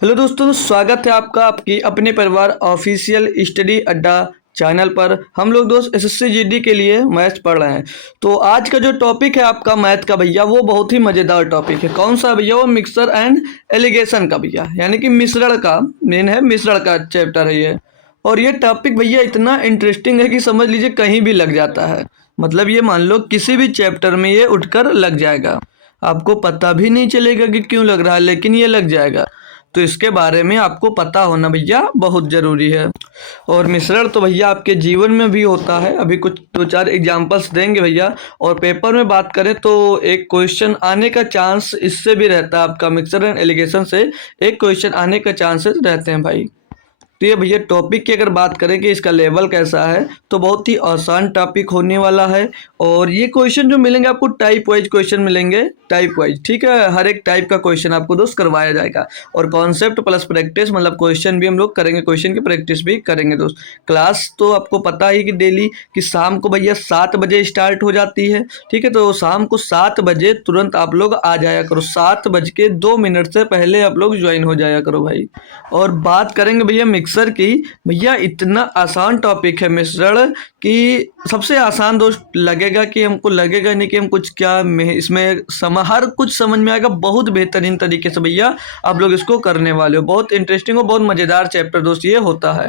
Hello दोस्तों, स्वागत है आपका आपकी अपने परिवार ऑफिशियल स्टडी अड्डा चैनल पर। हम लोग दोस्त एसएससी जीडी के लिए मैथ्स पढ़ रहे हैं। तो आज का जो टॉपिक है आपका मैथ का भैया, वो बहुत ही मज़ेदार टॉपिक है। कौन सा भैया? वो मिक्सर एंड एलिगेशन का भैया, यानी कि मिश्रण का मेन है, मिश्रण का चैप्टर है ये। और ये टॉपिक भैया इतना इंटरेस्टिंग है कि समझ लीजिए कहीं भी लग जाता है। मतलब ये मान लो किसी भी चैप्टर में ये उठकर लग जाएगा, आपको पता भी नहीं चलेगा कि क्यों लग रहा है, लेकिन ये लग जाएगा। तो इसके बारे में आपको पता होना भैया बहुत ज़रूरी है। और मिश्रण तो भैया आपके जीवन में भी होता है। अभी कुछ दो चार एग्जांपल्स देंगे भैया। और पेपर में बात करें तो एक क्वेश्चन आने का चांस इससे भी रहता है, आपका मिक्सर एंड एलिगेशन से एक क्वेश्चन आने का चांसेस रहते हैं भाई। तो ये भैया टॉपिक की अगर बात करें कि इसका लेवल कैसा है, तो बहुत ही आसान टॉपिक होने वाला है। और ये क्वेश्चन जो मिलेंगे आपको टाइप वाइज क्वेश्चन मिलेंगे, टाइप वाइज, ठीक है। हर एक टाइप का क्वेश्चन आपको दोस्त करवाया जाएगा। और कॉन्सेप्ट प्लस प्रैक्टिस, मतलब क्वेश्चन भी हम लोग करेंगे, क्वेश्चन की प्रैक्टिस भी करेंगे दोस्त। क्लास तो आपको पता ही कि डेली कि शाम को भैया 7 बजे स्टार्ट हो जाती है, ठीक है। तो शाम को 7 बजे तुरंत आप लोग आ जाया करो, 7 बज के 2 मिनट से पहले आप लोग ज्वाइन हो जाया करो भाई। और बात करेंगे भैया मिक्सर की। भैया इतना आसान टॉपिक है मिश्रण कि सबसे आसान दोस्त लगेगा कि हमको लगेगा नहीं कि हम कुछ क्या इसमें हर कुछ समझ में आएगा। बहुत बेहतरीन तरीके से भैया आप लोग इसको करने वाले हो। बहुत इंटरेस्टिंग और बहुत मज़ेदार चैप्टर दोस्त ये होता है।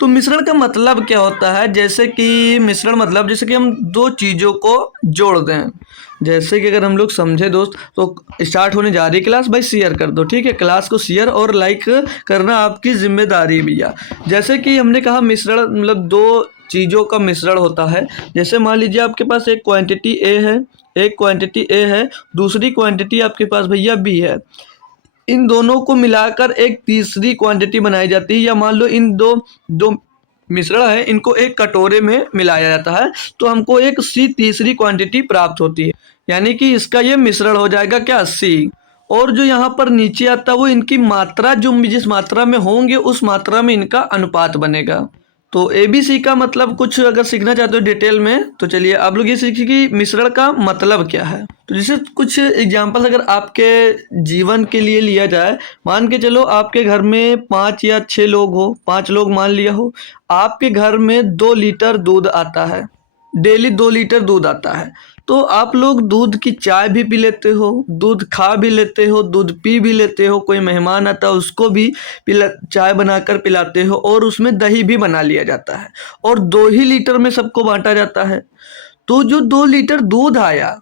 तो मिश्रण का मतलब क्या होता है? जैसे कि मिश्रण मतलब जैसे कि हम दो चीज़ों को जोड़ दें। जैसे कि अगर हम लोग समझे दोस्त, तो स्टार्ट होने जा रही क्लास, भाई शेयर कर दो, ठीक है। क्लास को शेयर और लाइक करना आपकी जिम्मेदारी भैया। जैसे कि हमने कहा मिश्रण मतलब दो चीज़ों का मिश्रण होता है। जैसे मान लीजिए आपके पास एक क्वांटिटी ए है, एक क्वांटिटी ए है, दूसरी क्वांटिटी आपके पास भैया बी है। इन दोनों को मिलाकर एक तीसरी क्वांटिटी बनाई जाती है। या मान लो इन दो दो मिश्रण है, इनको एक कटोरे में मिलाया जाता है, तो हमको एक सी तीसरी क्वांटिटी प्राप्त होती है। यानी कि इसका ये मिश्रण हो जाएगा क्या? सी। और जो यहाँ पर नीचे आता है वो इनकी मात्रा, जो भी जिस मात्रा में होंगे उस मात्रा में इनका अनुपात बनेगा। तो एबीसी का मतलब कुछ अगर सीखना चाहते हो डिटेल में, तो चलिए आप लोग ये सीखिए कि मिश्रण का मतलब क्या है। तो जैसे कुछ एग्जांपल अगर आपके जीवन के लिए लिया जाए, मान के चलो आपके घर में 5 या 6 लोग हो, 5 लोग मान लिया हो। आपके घर में 2 लीटर दूध आता है, डेली 2 लीटर दूध आता है। तो आप लोग दूध की चाय भी पी लेते हो, दूध खा भी लेते हो, दूध पी भी लेते हो। कोई मेहमान आता है उसको भी चाय बनाकर पिलाते हो, और उसमें दही भी बना लिया जाता है, और 2 ही लीटर में सबको बांटा जाता है। तो जो 2 लीटर दूध आया,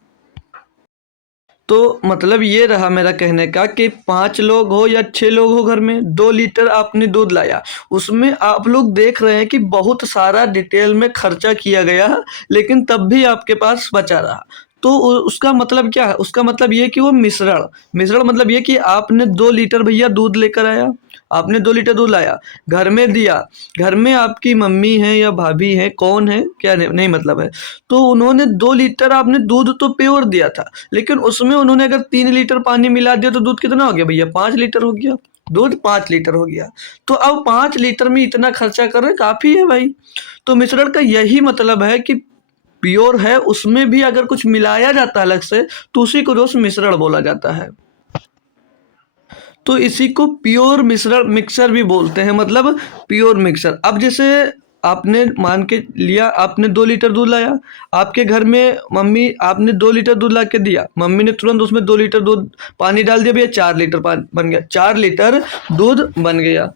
तो मतलब ये रहा मेरा कहने का कि 5 लोग हो या 6 लोग हो, घर में 2 लीटर आपने दूध लाया। उसमें आप लोग देख रहे हैं कि बहुत सारा डिटेल में खर्चा किया गया, लेकिन तब भी आपके पास बचा रहा। तो उसका मतलब क्या है? उसका मतलब ये कि वो मिश्रण मिश्रण मतलब ये कि आपने 2 लीटर भैया दूध लेकर आया, आपने 2 लीटर दूध लाया, घर में दिया। घर में आपकी मम्मी है या भाभी है, कौन है क्या नहीं मतलब है। तो उन्होंने 2 लीटर आपने दूध तो प्योर दिया था, लेकिन उसमें उन्होंने अगर 3 लीटर पानी मिला दिया तो दूध कितना हो गया भैया? 5 लीटर हो गया। दूध 5 लीटर हो गया। तो अब 5 लीटर में इतना खर्चा कर रहे हैं, काफ़ी है भाई। तो मिश्रण का यही मतलब है कि प्योर है, उसमें भी अगर कुछ मिलाया जाता है अलग से, तो उसी को दोस्त मिश्रण बोला जाता है। तो इसी को प्योर मिश्रण मिक्सर भी बोलते हैं, मतलब प्योर मिक्सर। अब जैसे आपने मान के लिया, आपने 2 लीटर दूध लाया, आपके घर में मम्मी, आपने 2 लीटर दूध ला के दिया, मम्मी ने तुरंत उसमें 2 लीटर दूध पानी डाल दिया भैया, 4 लीटर पानी बन गया, 4 लीटर दूध बन गया।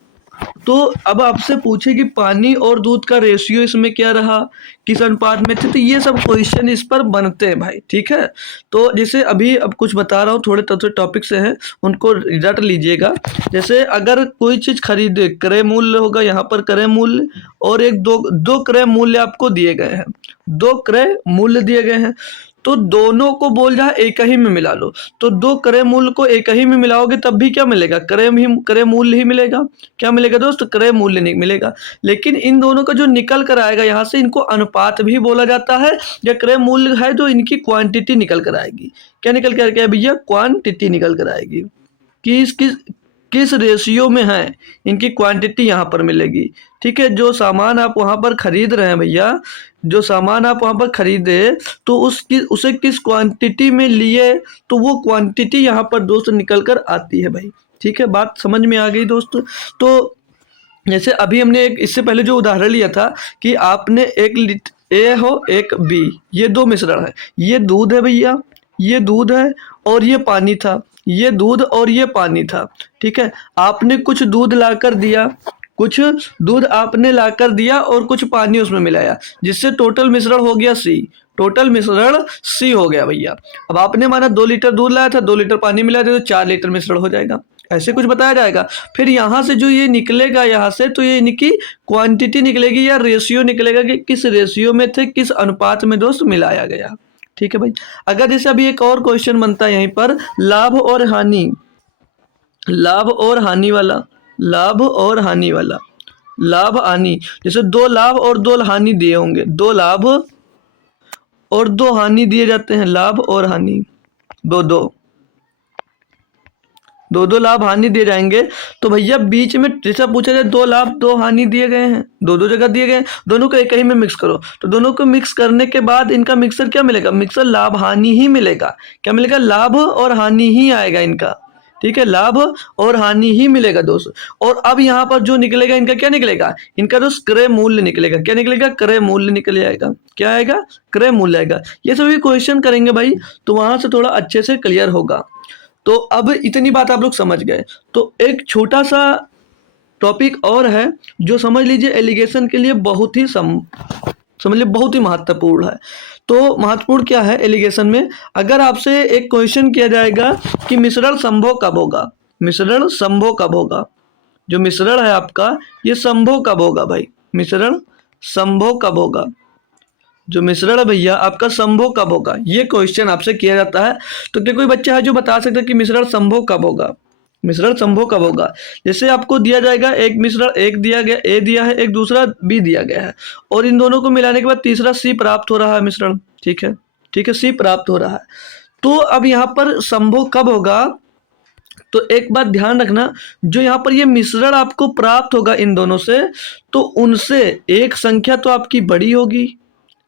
तो अब आपसे पूछे कि पानी और दूध का रेशियो इसमें क्या रहा, किस अनुपात में थे, तो ये सब क्वेश्चन इस पर बनते हैं भाई, ठीक है। तो जैसे अभी अब कुछ बता रहा हूँ, थोड़े टॉपिक से हैं, उनको रट लीजिएगा। जैसे अगर कोई चीज़ खरीदे, क्रय मूल्य होगा यहाँ पर, क्रय मूल्य, और एक दो क्रय मूल्य आपको दिए गए हैं, 2 क्रय मूल्य दिए गए हैं। तो दोनों को बोल रहा है एक ही में मिला लो। तो 2 क्रय मूल्य को एक ही में मिलाओगे तब भी क्या मिलेगा? क्रय मूल्य ही मिलेगा। क्या मिलेगा दोस्त? क्रय मूल्य नहीं मिलेगा। लेकिन इन दोनों का जो निकल कर आएगा यहाँ से, इनको अनुपात भी बोला जाता है, या क्रय मूल्य है जो इनकी क्वांटिटी निकल कर आएगी। क्या निकल कर आएगी भैया? क्वांटिटी निकल कर आएगी। किस किस किस रेशियो में है, इनकी क्वांटिटी यहाँ पर मिलेगी, ठीक है। जो सामान आप वहाँ पर खरीद रहे हैं भैया, जो सामान आप वहाँ पर खरीदे, तो उसे किस क्वांटिटी में लिए, तो वो क्वांटिटी यहाँ पर दोस्त निकल कर आती है भाई। ठीक है, बात समझ में आ गई दोस्त। तो जैसे अभी हमने एक इससे पहले जो उदाहरण लिया था कि आपने एक ए हो एक बी, ये दो मिश्रण है, ये दूध है भैया, ये दूध है और ये पानी था, ये दूध और ये पानी था। ठीक है, आपने कुछ दूध लाकर दिया, कुछ दूध आपने लाकर दिया और कुछ पानी उसमें मिलाया, जिससे टोटल मिश्रण हो गया सी। टोटल मिश्रण सी हो गया भैया। अब आपने माना 2 लीटर दूध लाया था, 2 लीटर पानी मिलाया था, तो 4 लीटर मिश्रण हो जाएगा, ऐसे कुछ बताया जाएगा। फिर यहाँ से जो ये निकलेगा, यहाँ से तो ये इनकी क्वांटिटी निकलेगी या रेशियो निकलेगा कि किस रेशियो में थे, किस अनुपात में दोस्त मिलाया गया। ठीक है भाई। अगर जैसे अभी एक और क्वेश्चन बनता है यहीं पर, लाभ और हानि, लाभ और हानि वाला, लाभ और हानि वाला, लाभ हानि, जैसे 2 लाभ और 2 हानि दिए होंगे, 2 लाभ और 2 हानि दिए जाते हैं, लाभ और हानि, दो दो दो दो लाभ हानि दिए जाएंगे। तो भैया बीच में जैसा पूछा जाए 2 लाभ 2 हानि दिए गए हैं, दो दो जगह दिए गए हैं, दोनों को एक ही में मिक्स करो, तो दोनों को मिक्स करने के बाद इनका मिक्सर क्या मिलेगा, मिक्सर लाभ हानि ही मिलेगा। क्या मिलेगा, लाभ और हानि ही आएगा इनका। ठीक है, लाभ और हानि ही मिलेगा दोस्त। और अब यहाँ पर जो निकलेगा इनका क्या निकलेगा, इनका दोस्त क्रय मूल्य निकलेगा। क्या निकलेगा, क्रय मूल्य निकल जाएगा। क्या आएगा, क्रय मूल्य आएगा। ये सभी क्वेश्चन करेंगे भाई तो वहां से थोड़ा अच्छे से क्लियर होगा। तो अब इतनी बात आप लोग समझ गए। तो एक छोटा सा टॉपिक और है जो समझ लीजिए एलिगेशन के लिए बहुत ही समझ लीजिए बहुत ही महत्वपूर्ण है। तो महत्वपूर्ण क्या है एलिगेशन में, अगर आपसे एक क्वेश्चन किया जाएगा कि मिश्रण संभव कब होगा, मिश्रण संभव कब होगा, जो मिश्रण है आपका ये संभव कब होगा भाई, मिश्रण संभव कब होगा, जो मिश्रण है भैया आपका संभव कब होगा, ये क्वेश्चन आपसे किया जाता है। तो क्या कोई बच्चा है जो बता सकता है कि मिश्रण संभव कब होगा, मिश्रण संभव कब होगा। जैसे आपको दिया जाएगा एक मिश्रण, एक दिया गया ए दिया है, एक दूसरा बी दिया गया है, और इन दोनों को मिलाने के बाद तीसरा सी प्राप्त हो रहा है मिश्रण। ठीक है, ठीक है, सी प्राप्त हो रहा है। तो अब यहाँ पर संभव कब होगा, तो एक बात ध्यान रखना, जो यहाँ पर ये मिश्रण आपको प्राप्त होगा इन दोनों से, तो उनसे एक संख्या तो आपकी बड़ी होगी,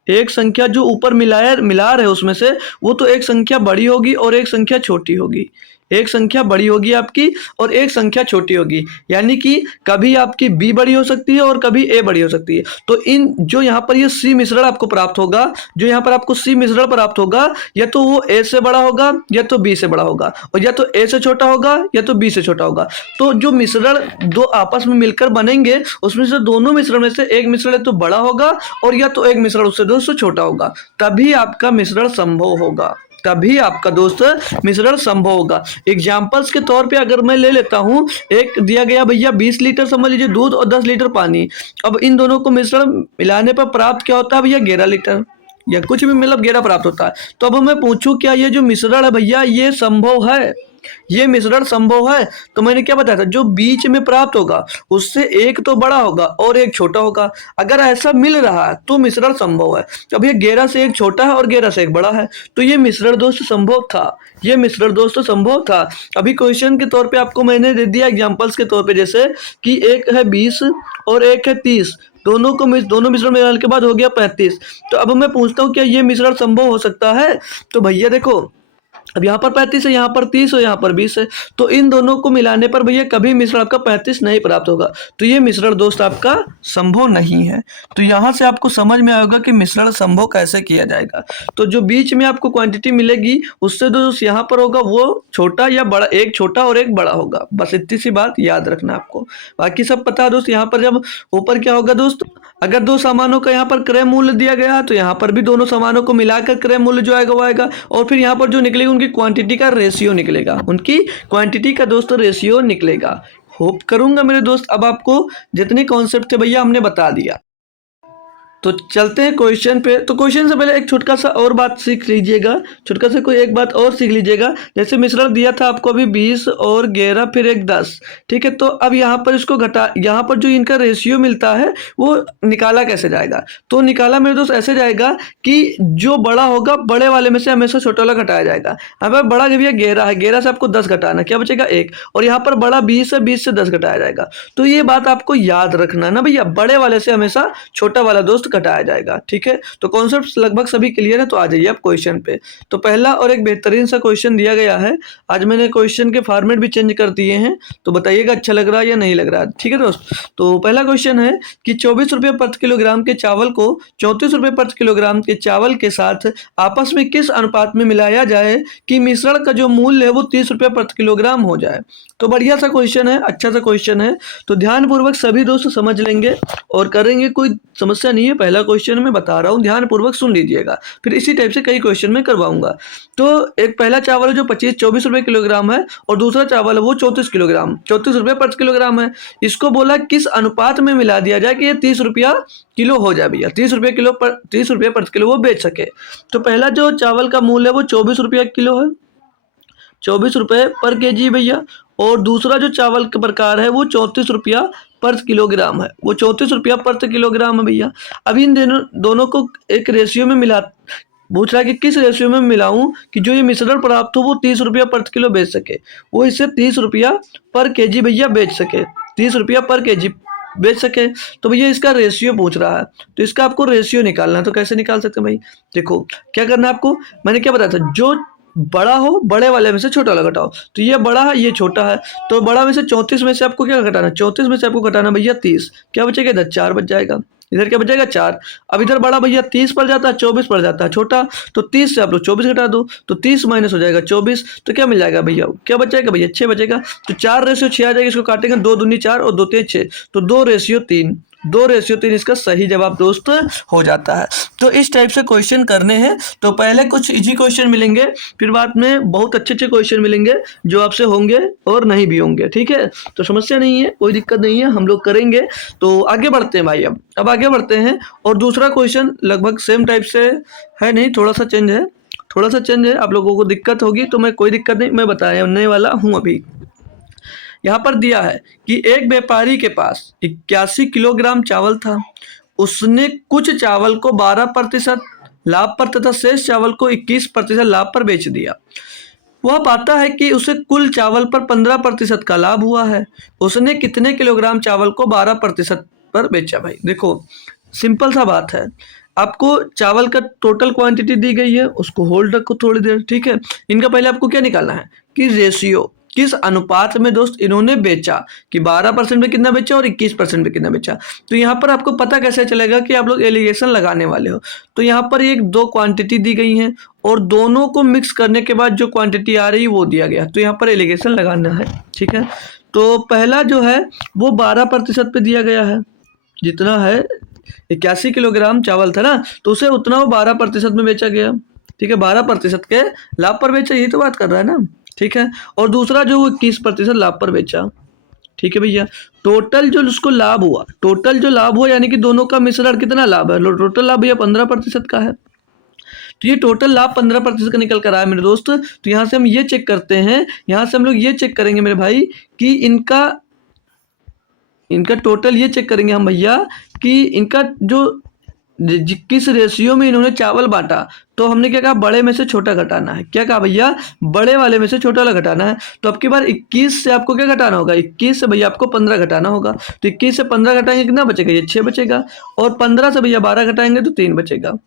एक संख्या जो ऊपर मिला रहे उसमें से वो तो एक संख्या बड़ी होगी और एक संख्या छोटी होगी, एक संख्या बड़ी होगी आपकी और एक संख्या छोटी होगी। यानी कि कभी आपकी बी बड़ी हो सकती है और कभी ए बड़ी हो सकती है। तो इन जो यहाँ पर ये सी मिश्रण आपको प्राप्त होगा, जो यहाँ पर आपको सी मिश्रण प्राप्त होगा, या तो वो ए से बड़ा होगा या तो बी से बड़ा होगा, और या तो ए से छोटा होगा या तो बी से छोटा होगा। तो जो मिश्रण दो आपस में मिलकर बनेंगे उसमें से दोनों मिश्रण में से एक मिश्रण तो बड़ा होगा और या तो एक मिश्रण उससे दोस्तों छोटा होगा, तभी आपका मिश्रण संभव होगा, तभी आपका दोस्त मिश्रण संभव होगा। एग्जाम्पल्स के तौर पे अगर मैं ले लेता हूँ, एक दिया गया भैया 20 लीटर समझ लीजिए दूध और 10 लीटर पानी। अब इन दोनों को मिश्रण मिलाने पर प्राप्त क्या होता है भैया, 11 लीटर या कुछ भी मतलब 11 प्राप्त होता है। तो अब मैं पूछूं क्या ये जो मिश्रण है भैया ये संभव है, ये मिश्रण संभव है। तो मैंने क्या बताया था, जो बीच में प्राप्त होगा उससे एक तो बड़ा होगा और एक छोटा होगा। अगर ऐसा मिल रहा है तो मिश्रण संभव है। अब ये 11 से एक छोटा है और 11 से एक बड़ा है, तो ये मिश्रण दोस्त संभव था, ये मिश्रण दोस्त संभव था। अभी क्वेश्चन के तौर पे आपको मैंने दे दिया एग्जांपल्स के तौर पे, जैसे कि एक है 20 और एक है 30, दोनों मिश्रण मिलाने के बाद हो गया 35। तो अब मैं पूछता हूँ क्या ये मिश्रण संभव हो सकता है। तो भैया देखो अब यहाँ पर 35 है, यहाँ पर 30 और यहाँ पर 20 है, तो इन दोनों को मिलाने पर भैया कभी मिश्रण आपका 35 नहीं प्राप्त होगा। तो ये मिश्रण दोस्त आपका संभव नहीं है। तो यहाँ से आपको समझ में आएगा कि मिश्रण संभव कैसे किया जाएगा। तो जो बीच में आपको क्वांटिटी मिलेगी उससे दोस्त यहाँ पर होगा वो छोटा या बड़ा, एक छोटा और एक बड़ा होगा। बस इतनी सी बात याद रखना आपको, बाकी सब पता है दोस्त। यहाँ पर जब ऊपर क्या होगा दोस्त, अगर दो सामानों का यहाँ पर क्रय मूल्य दिया गया है तो यहाँ पर भी दोनों सामानों को मिलाकर क्रय मूल्य जो आएगा वो आएगा, और फिर यहाँ पर जो निकलेगा उनकी क्वांटिटी का रेशियो निकलेगा, उनकी क्वांटिटी का दोस्तों रेशियो निकलेगा। होप करूंगा मेरे दोस्त अब आपको जितने कॉन्सेप्ट थे भैया हमने बता दिया। तो चलते हैं क्वेश्चन पे। तो क्वेश्चन से पहले एक छोटा सा और बात सीख लीजिएगा, छोटा सा कोई एक बात और सीख लीजिएगा। जैसे मिश्रण दिया था आपको अभी 20 और 11 फिर एक 10, ठीक है। तो अब यहाँ पर इसको घटा, यहाँ पर जो इनका रेशियो मिलता है वो निकाला कैसे जाएगा। तो निकाला मेरे दोस्त ऐसे जाएगा कि जो बड़ा होगा बड़े वाले में से हमेशा छोटा वाला घटाया जाएगा। अब बड़ा भैया 11 है, 11 से आपको 10 घटाना, क्या बचेगा 1, और यहाँ पर बड़ा 20 है, 20 से 10 घटाया जाएगा। तो ये बात आपको याद रखना ना भैया, बड़े वाले से हमेशा छोटा वाला दोस्त घटाया जाएगा। ठीक है, तो कॉन्सेप्ट लगभग सभी क्लियर है, तो आ जाइए आप क्वेश्चन पे। तो पहला और एक बेहतरीन सा क्वेश्चन दिया गया है। आज मैंने क्वेश्चन के फॉर्मेट भी चेंज कर दिए हैं, तो बताइएगा अच्छा लग रहा है या नहीं लग रहा है। ठीक है दोस्त, तो पहला क्वेश्चन है कि 24 रुपये प्रति किलोग्राम के चावल को 34 रुपये प्रति किलोग्राम के चावल के साथ आपस में किस अनुपात में मिलाया जाए कि मिश्रण का जो मूल्य है वो 30 रुपये प्रति किलोग्राम हो जाए। तो बढ़िया सा क्वेश्चन है, अच्छा सा क्वेश्चन है, तो ध्यानपूर्वक सभी दोस्त समझ लेंगे और करेंगे, कोई समस्या नहीं है। पहला क्वेश्चन मैं बता रहा हूँ, ध्यानपूर्वक सुन लीजिएगा, फिर इसी टाइप से कई क्वेश्चन मैं करवाऊंगा। तो एक पहला चावल है जो 24 रुपये किलोग्राम है और दूसरा चावल है वो 34 रुपये प्रति किलोग्राम है। इसको बोला किस अनुपात में मिला दिया जाए कि ये 30 रुपया किलो हो जाए भैया, 30 रुपये प्रति किलो वो बेच सके। तो पहला जो चावल का मूल्य है वो 24 रुपया किलो है, 24 रुपये पर केजी भैया, और दूसरा जो चावल का प्रकार है वो 34 रुपया पर किलोग्राम है, वो 34 रुपया पर किलोग्राम है भैया। अभी इन दोनों को एक रेशियो में मिला, पूछ रहा है कि किस रेशियो में मिलाऊं कि जो ये मिश्रण प्राप्त हो वो 30 रुपया पर किलो बेच सके, वो इसे 30 रुपया पर केजी भैया बेच सके, 30 रुपया पर केजी बेच सके। तो भैया इसका रेशियो पूछ रहा है, तो इसका आपको रेशियो निकालना है। तो कैसे निकाल सकते हैं भाई, देखो क्या करना है आपको, मैंने क्या बताया था, जो बड़ा हो बड़े वाले में से छोटा वाला घटाओ। तो ये बड़ा है ये छोटा है, तो बड़ा में से 34 में से आपको क्या घटाना, 34 में से आपको घटाना भैया 30, क्या बचेगा इधर 4 बच जाएगा, इधर क्या बचेगा 4। अब इधर बड़ा भैया 30 पड़ जाता है, 24 पड़ जाता है छोटा, तो 30 से आप लोग 24 घटा दो, तो 30 माइनस हो जाएगा 24, तो क्या मिल जाएगा भैया, क्या बचेगा भैया 6 बचेगा। तो 4 रेशियो 6 आ जाएगा, इसको काटेंगे 2 दूनी 4 और 2 3 6, तो 2 रेशियो 3, 2 रेशियो 3 इसका सही जवाब दोस्त हो जाता है। तो इस टाइप से क्वेश्चन करने हैं। तो पहले कुछ इजी क्वेश्चन मिलेंगे, फिर बाद में बहुत अच्छे अच्छे क्वेश्चन मिलेंगे जो आपसे होंगे और नहीं भी होंगे। ठीक है, तो समस्या नहीं है, कोई दिक्कत नहीं है, हम लोग करेंगे। तो आगे बढ़ते हैं भाई, अब आगे बढ़ते हैं। और दूसरा क्वेश्चन लगभग सेम टाइप से है, नहीं थोड़ा सा चेंज है, थोड़ा सा चेंज है, आप लोगों को दिक्कत होगी तो मैं कोई दिक्कत नहीं, मैं बताने वाला हूँ। अभी यहाँ पर दिया है कि एक व्यापारी के पास 81 किलोग्राम चावल था, उसने कुछ चावल को 12% लाभ पर तथा शेष चावल को 21% लाभ पर बेच दिया। वह पाता है कि उसे कुल चावल पर 15% का लाभ हुआ है। उसने कितने किलोग्राम चावल को 12% पर बेचा। भाई देखो सिंपल सा बात है, आपको चावल का टोटल क्वांटिटी दी गई है, उसको होल्ड रखो थोड़ी देर। ठीक है, इनका पहले आपको क्या निकालना है कि रेशियो किस अनुपात में दोस्त इन्होंने बेचा, कि 12% में कितना बेचा और 21% में कितना बेचा। तो यहाँ पर आपको पता कैसे चलेगा कि आप लोग एलिगेशन लगाने वाले हो। तो यहाँ पर एक दो क्वांटिटी दी गई हैं और दोनों को मिक्स करने के बाद जो क्वांटिटी आ रही है वो दिया गया, तो यहाँ पर एलिगेशन लगाना है। ठीक है, तो पहला जो है वो 12% पे दिया गया है, जितना है 81 किलोग्राम चावल था ना, तो उसे उतना वो 12% में बेचा गया। ठीक है, 12% के लाभ पर बेचा, यही तो बात कर रहा है ना। ठीक है, और दूसरा जो 21% लाभ पर बेचा। ठीक है भैया, टोटल जो उसको लाभ हुआ, टोटल जो लाभ हुआ यानी कि दोनों का मिश्रण कितना लाभ है, टोटल लाभ भैया 15% का है। तो ये टोटल लाभ 15% का निकल कर आया मेरे दोस्त। तो यहाँ से हम ये चेक करते हैं, यहाँ से हम लोग ये चेक करेंगे मेरे भाई कि इनका टोटल ये चेक करेंगे हम भैया कि इनका जो किस रेशियो में इन्होंने चावल बांटा। तो हमने क्या कहा, बड़े में से छोटा घटाना है। क्या कहा भैया, बड़े वाले में से छोटा वाला घटाना है। तो अब की बार 21 से आपको क्या घटाना होगा, 21 से भैया आपको 15 घटाना होगा। तो 21 से 15 घटाएंगे कितना बचेगा, ये 6 बचेगा, और 15 से भैया 12 घटाएंगे तो 3 बचेगा।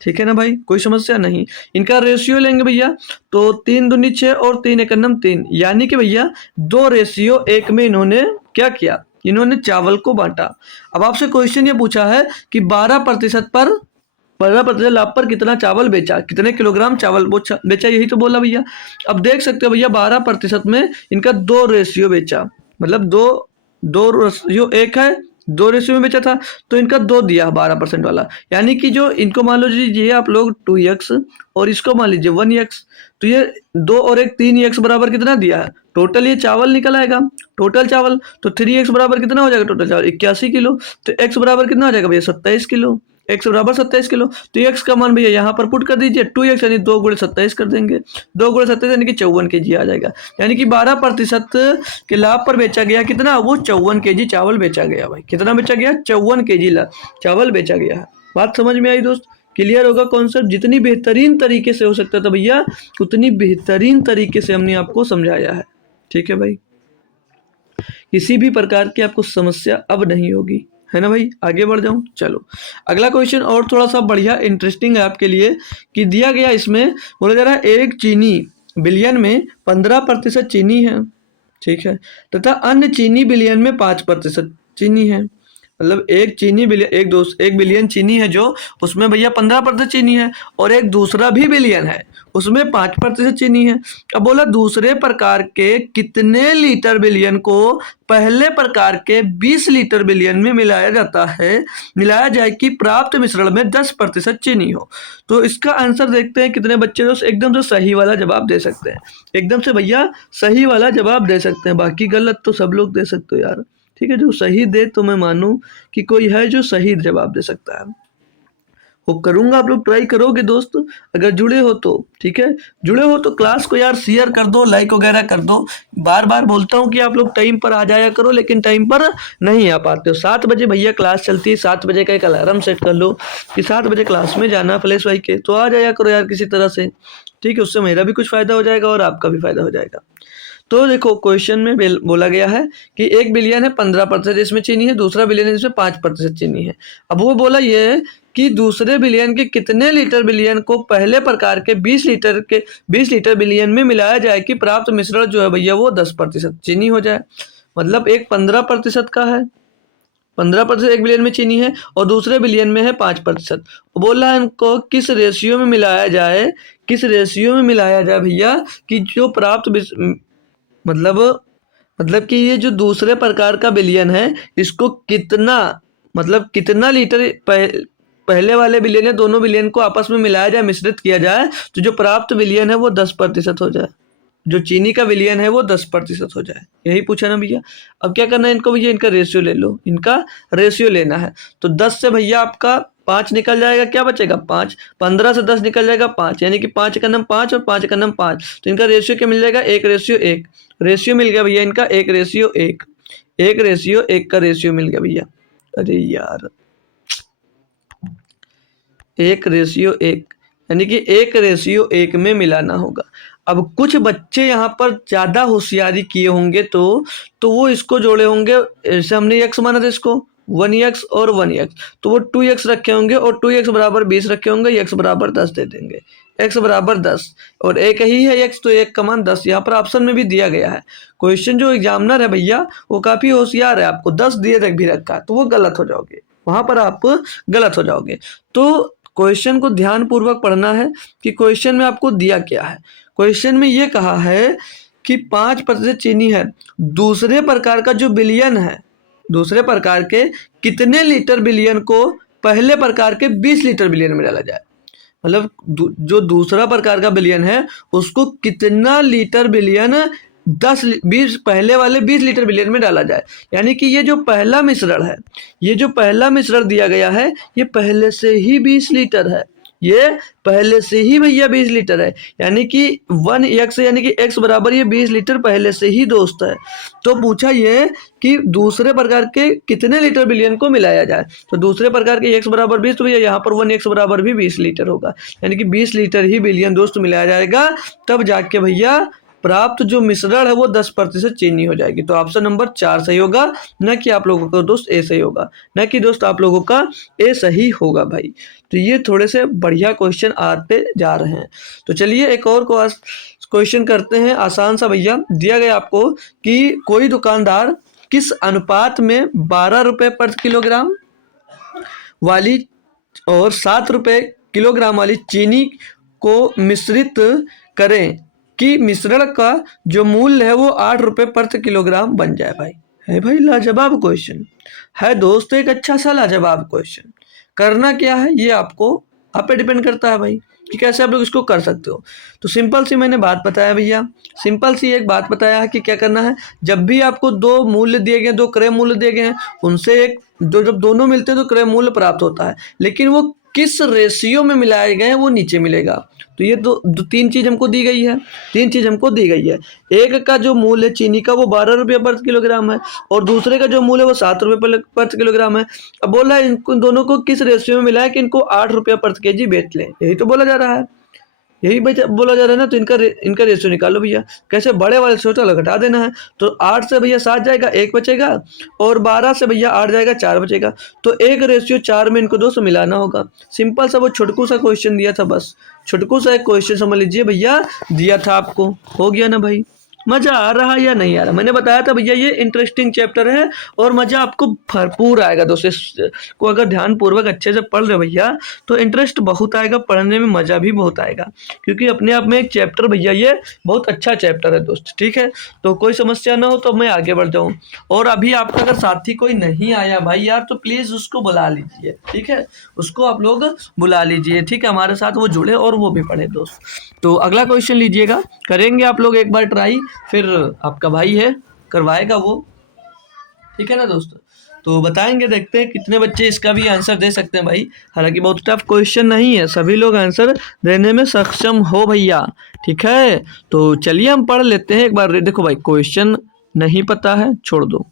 ठीक है ना भाई, कोई समस्या नहीं। इनका रेशियो लेंगे भैया, तो 3 दूनी 6 और 3 एक 3, यानी कि भैया 2 रेशियो 1 में इन्होंने क्या किया, इन्होंने चावल को बांटा। अब आपसे क्वेश्चन ये पूछा है कि 12% लाभ पर कितना चावल बेचा, कितने किलोग्राम चावल बेचा, यही तो बोला भैया। अब देख सकते हो भैया 12% में इनका 2 रेशियो बेचा, मतलब दो रेशियो 1 है, 2 रेशियो में बेचा था, तो इनका 2 दिया 12% वाला, यानी कि जो इनको मान लो लीजिए आप लोग 2x और इसको मान लीजिए 1x, तो ये 2 और 1 3x बराबर कितना दिया है, टोटल ये चावल निकल आएगा, टोटल चावल। तो 3x बराबर कितना हो जाएगा, टोटल चावल 81 किलो। तो x बराबर कितना हो जाएगा भैया 27 किलो, x बराबर 27 किलो। तो x का मान भैया यहाँ पर पुट कर दीजिए, 2x यानी 2 गुणे 27 कर देंगे, 2 गुणे 27 यानी कि 54 kg आ जाएगा। यानी कि 12% के लाभ पर बेचा गया कितना, वो 54 kg चावल बेचा गया। भाई कितना बेचा गया, 54 kg चावल बेचा गया है। बात समझ में आई दोस्त, क्लियर होगा कॉन्सेप्ट। जितनी बेहतरीन तरीके से हो सकता था भैया उतनी बेहतरीन तरीके से हमने आपको समझाया है। ठीक है भाई, किसी भी प्रकार की आपको समस्या अब नहीं होगी। है ना भाई। आगे बढ़ जाऊं, चलो अगला क्वेश्चन और थोड़ा सा बढ़िया इंटरेस्टिंग है आपके लिए कि दिया गया इसमें बोला जा रहा है एक चीनी बिलियन में 15% चीनी है, ठीक है, तथा अन्य चीनी बिलियन में 5% चीनी है। मतलब एक चीनी बिलियन, एक बिलियन चीनी है जो, उसमें भैया 15% चीनी है, और एक दूसरा भी बिलियन है उसमें 5% चीनी है। अब बोला दूसरे प्रकार के कितने लीटर बिलियन को पहले प्रकार के 20 लीटर बिलियन में मिलाया जाता है, मिलाया जाए कि प्राप्त मिश्रण में 10% चीनी हो। तो इसका आंसर देखते हैं कितने बच्चे दोस्त एकदम से सही वाला जवाब दे सकते हैं। एकदम से भैया सही वाला जवाब दे सकते हैं, बाकी गलत तो सब लोग दे सकते हो यार। ठीक है, जो सही दे तो मैं मानूं कि कोई है जो सही जवाब दे सकता है। होप करूंगा आप लोग ट्राई करोगे दोस्त, अगर जुड़े हो तो। ठीक है, जुड़े हो तो क्लास को यार शेयर कर दो, लाइक वगैरह कर दो। बार बार बोलता हूँ कि आप लोग टाइम पर आ जाया करो, लेकिन टाइम पर नहीं आ पाते हो। 7 बजे भैया क्लास चलती है, 7 बजे का एक अलार्म सेट कर लो कि 7 बजे क्लास में जाना फ्लैश भाई के, तो आ जाया करो यार किसी तरह से। ठीक है, उससे मेरा भी कुछ फ़ायदा हो जाएगा और आपका भी फ़ायदा हो जाएगा। तो देखो क्वेश्चन में बोला गया है कि एक बिलियन है 15% इसमें चीनी है, दूसरा बिलियन है जिसमें 5% चीनी है। अब वो बोला ये है कि दूसरे बिलियन के कितने लीटर बिलियन को पहले प्रकार के 20 लीटर बिलियन में मिलाया जाए कि प्राप्त मिश्रण जो है भैया वो 10% चीनी हो जाए। मतलब एक 15% का है, 15% एक बिलियन में चीनी है, और दूसरे बिलियन में है 5%। बोल रहा है इनको किस रेशियो में मिलाया जाए, किस रेशियो में मिलाया जाए भैया कि जो प्राप्त मतलब कि ये जो दूसरे प्रकार का बिलियन है इसको कितना, मतलब कितना लीटर पहले वाले बिलियन है दोनों बिलियन को आपस में मिलाया जाए, मिश्रित किया जाए, तो जो प्राप्त बिलियन है वो 10% हो जाए, जो चीनी का विलयन है वो 10% हो जाए। यही पूछा ना भैया। अब क्या करना है इनको भैया, इनका रेशियो ले लो, इनका रेशियो लेना है। तो 10 से भैया आपका 5 निकल जाएगा, क्या बचेगा 5, 15 से 10 निकल जाएगा 5, यानी कि 5 का नाम 5 और 5 का नाम 5। तो इनका रेशियो क्या मिल जाएगा, 1:1। रेशियो मिल गया भैया इनका 1:1, 1:1 का रेशियो मिल गया भैया। अरे यार 1:1, यानी कि 1:1 में मिलाना होगा। अब कुछ बच्चे यहाँ पर ज़्यादा होशियारी किए होंगे तो वो इसको जोड़े होंगे, जैसे हमने x माना था इसको 1x और 1x, तो वो 2x रखे होंगे और 2x बराबर 20 रखे होंगे, x बराबर 10 दे देंगे, x बराबर 10, और एक ही है x तो एक का मान 10 यहाँ पर ऑप्शन में भी दिया गया है। क्वेश्चन जो एग्जामिनर है भैया वो काफ़ी होशियार है, आपको 10 दिए तक भी रखा है तो वो गलत हो जाओगे, वहाँ पर आप गलत हो जाओगे। तो क्वेश्चन को ध्यानपूर्वक पढ़ना है कि क्वेश्चन में आपको दिया क्या है। क्वेश्चन में ये कहा है कि 5% चीनी है, दूसरे प्रकार का जो बिलियन है, दूसरे प्रकार के कितने लीटर बिलियन को पहले प्रकार के 20 लीटर बिलियन में डाला जाए। मतलब जो दूसरा प्रकार का बिलियन है उसको कितना लीटर बिलियन 20 पहले वाले 20 लीटर बिलियन में डाला जाए। यानी कि ये जो पहला मिश्रण है, ये जो पहला मिश्रण दिया गया है ये पहले से ही 20 लीटर है, ये पहले से ही भैया 20 लीटर है, यानी कि 1x यानी कि x बराबर ये 20 लीटर पहले से ही दोस्त है। तो पूछा ये कि दूसरे प्रकार के कितने लीटर बिलियन को मिलाया जाए, तो दूसरे प्रकार के x बराबर 20, तो भैया यहाँ पर 1x बराबर भी 20 लीटर होगा, यानी कि 20 लीटर ही बिलियन दोस्त मिलाया जाएगा, तब जाके भैया प्राप्त जो मिश्रण है वो 10% चीनी हो जाएगी। तो ऑप्शन नंबर 4 सही होगा, न कि आप लोगों का दोस्त ए सही होगा, न कि दोस्त आप लोगों का ए सही होगा भाई। तो ये थोड़े से बढ़िया क्वेश्चन आते जा रहे हैं। तो चलिए एक और क्वेश्चन करते हैं, आसान सा भैया। दिया गया आपको कि कोई दुकानदार किस अनुपात में 12 रुपये पर किलोग्राम वाली और 7 रुपये किलोग्राम वाली चीनी को मिश्रित करें कि मिश्रण का जो मूल्य है वो 8 रुपये प्रति किलोग्राम बन जाए। भाई है भाई लाजवाब क्वेश्चन है दोस्त, एक अच्छा सा लाजवाब क्वेश्चन। करना क्या है ये आपको आप पे डिपेंड करता है भाई कि कैसे आप लोग इसको कर सकते हो। तो सिंपल सी मैंने बात बताया भैया, सिंपल सी एक बात बताया है कि क्या करना है। जब भी आपको दो मूल्य दिए गए, दो क्रय मूल्य दिए गए हैं, उनसे एक जब दोनों मिलते हैं तो क्रय मूल्य प्राप्त होता है, लेकिन वो किस रेशियो में मिलाए गए हैं वो नीचे मिलेगा। तो ये तीन चीज़ हमको दी गई है, तीन चीज़ हमको दी गई है। एक का जो मूल्य है चीनी का वो 12 रुपये प्रति किलोग्राम है, और दूसरे का जो मूल्य है वो 7 रुपये प्रति किलोग्राम है। अब बोला है इनको दोनों को किस रेशियो में मिला है कि इनको 8 रुपये प्रति केजी बेच लें, यही तो बोला जा रहा है, यही बोला जा रहा है ना। तो इनका रेशियो निकालो भैया। कैसे? बड़े वाले से छोटा वाला घटा देना है। तो 8 से भैया 7 जाएगा, 1 बचेगा, और 12 से भैया 8 जाएगा, 4 बचेगा। तो 1:4 में इनको दोस्तों मिलाना होगा। सिंपल सा वो छोटकू सा क्वेश्चन दिया था, बस छोटकू सा एक क्वेश्चन समझ लीजिए भैया, दिया था आपको। हो गया ना भाई? मजा आ रहा है या नहीं आ रहा? मैंने बताया था भैया ये इंटरेस्टिंग चैप्टर है और मजा आपको भरपूर आएगा दोस्तों। इसको अगर ध्यान पूर्वक अच्छे से पढ़ रहे भैया तो इंटरेस्ट बहुत आएगा, पढ़ने में मजा भी बहुत आएगा, क्योंकि अपने आप में एक चैप्टर भैया ये बहुत अच्छा चैप्टर है दोस्त। ठीक है, तो कोई समस्या ना हो तो मैं आगे बढ़ जाऊँ। और अभी आपका अगर साथी कोई नहीं आया भाई यार, तो प्लीज़ उसको बुला लीजिए। ठीक है, उसको आप लोग बुला लीजिए। ठीक है, हमारे साथ वो जुड़े और वो भी पढ़े दोस्त। तो अगला क्वेश्चन लीजिएगा, करेंगे आप लोग एक बार ट्राई, फिर आपका भाई है करवाएगा वो। ठीक है ना दोस्तों? तो बताएंगे, देखते हैं कितने बच्चे इसका भी आंसर दे सकते हैं भाई। हालांकि बहुत टफ क्वेश्चन नहीं है, सभी लोग आंसर देने में सक्षम हो भैया। ठीक है, तो चलिए हम पढ़ लेते हैं एक बार। देखो भाई, क्वेश्चन नहीं पता है छोड़ दो,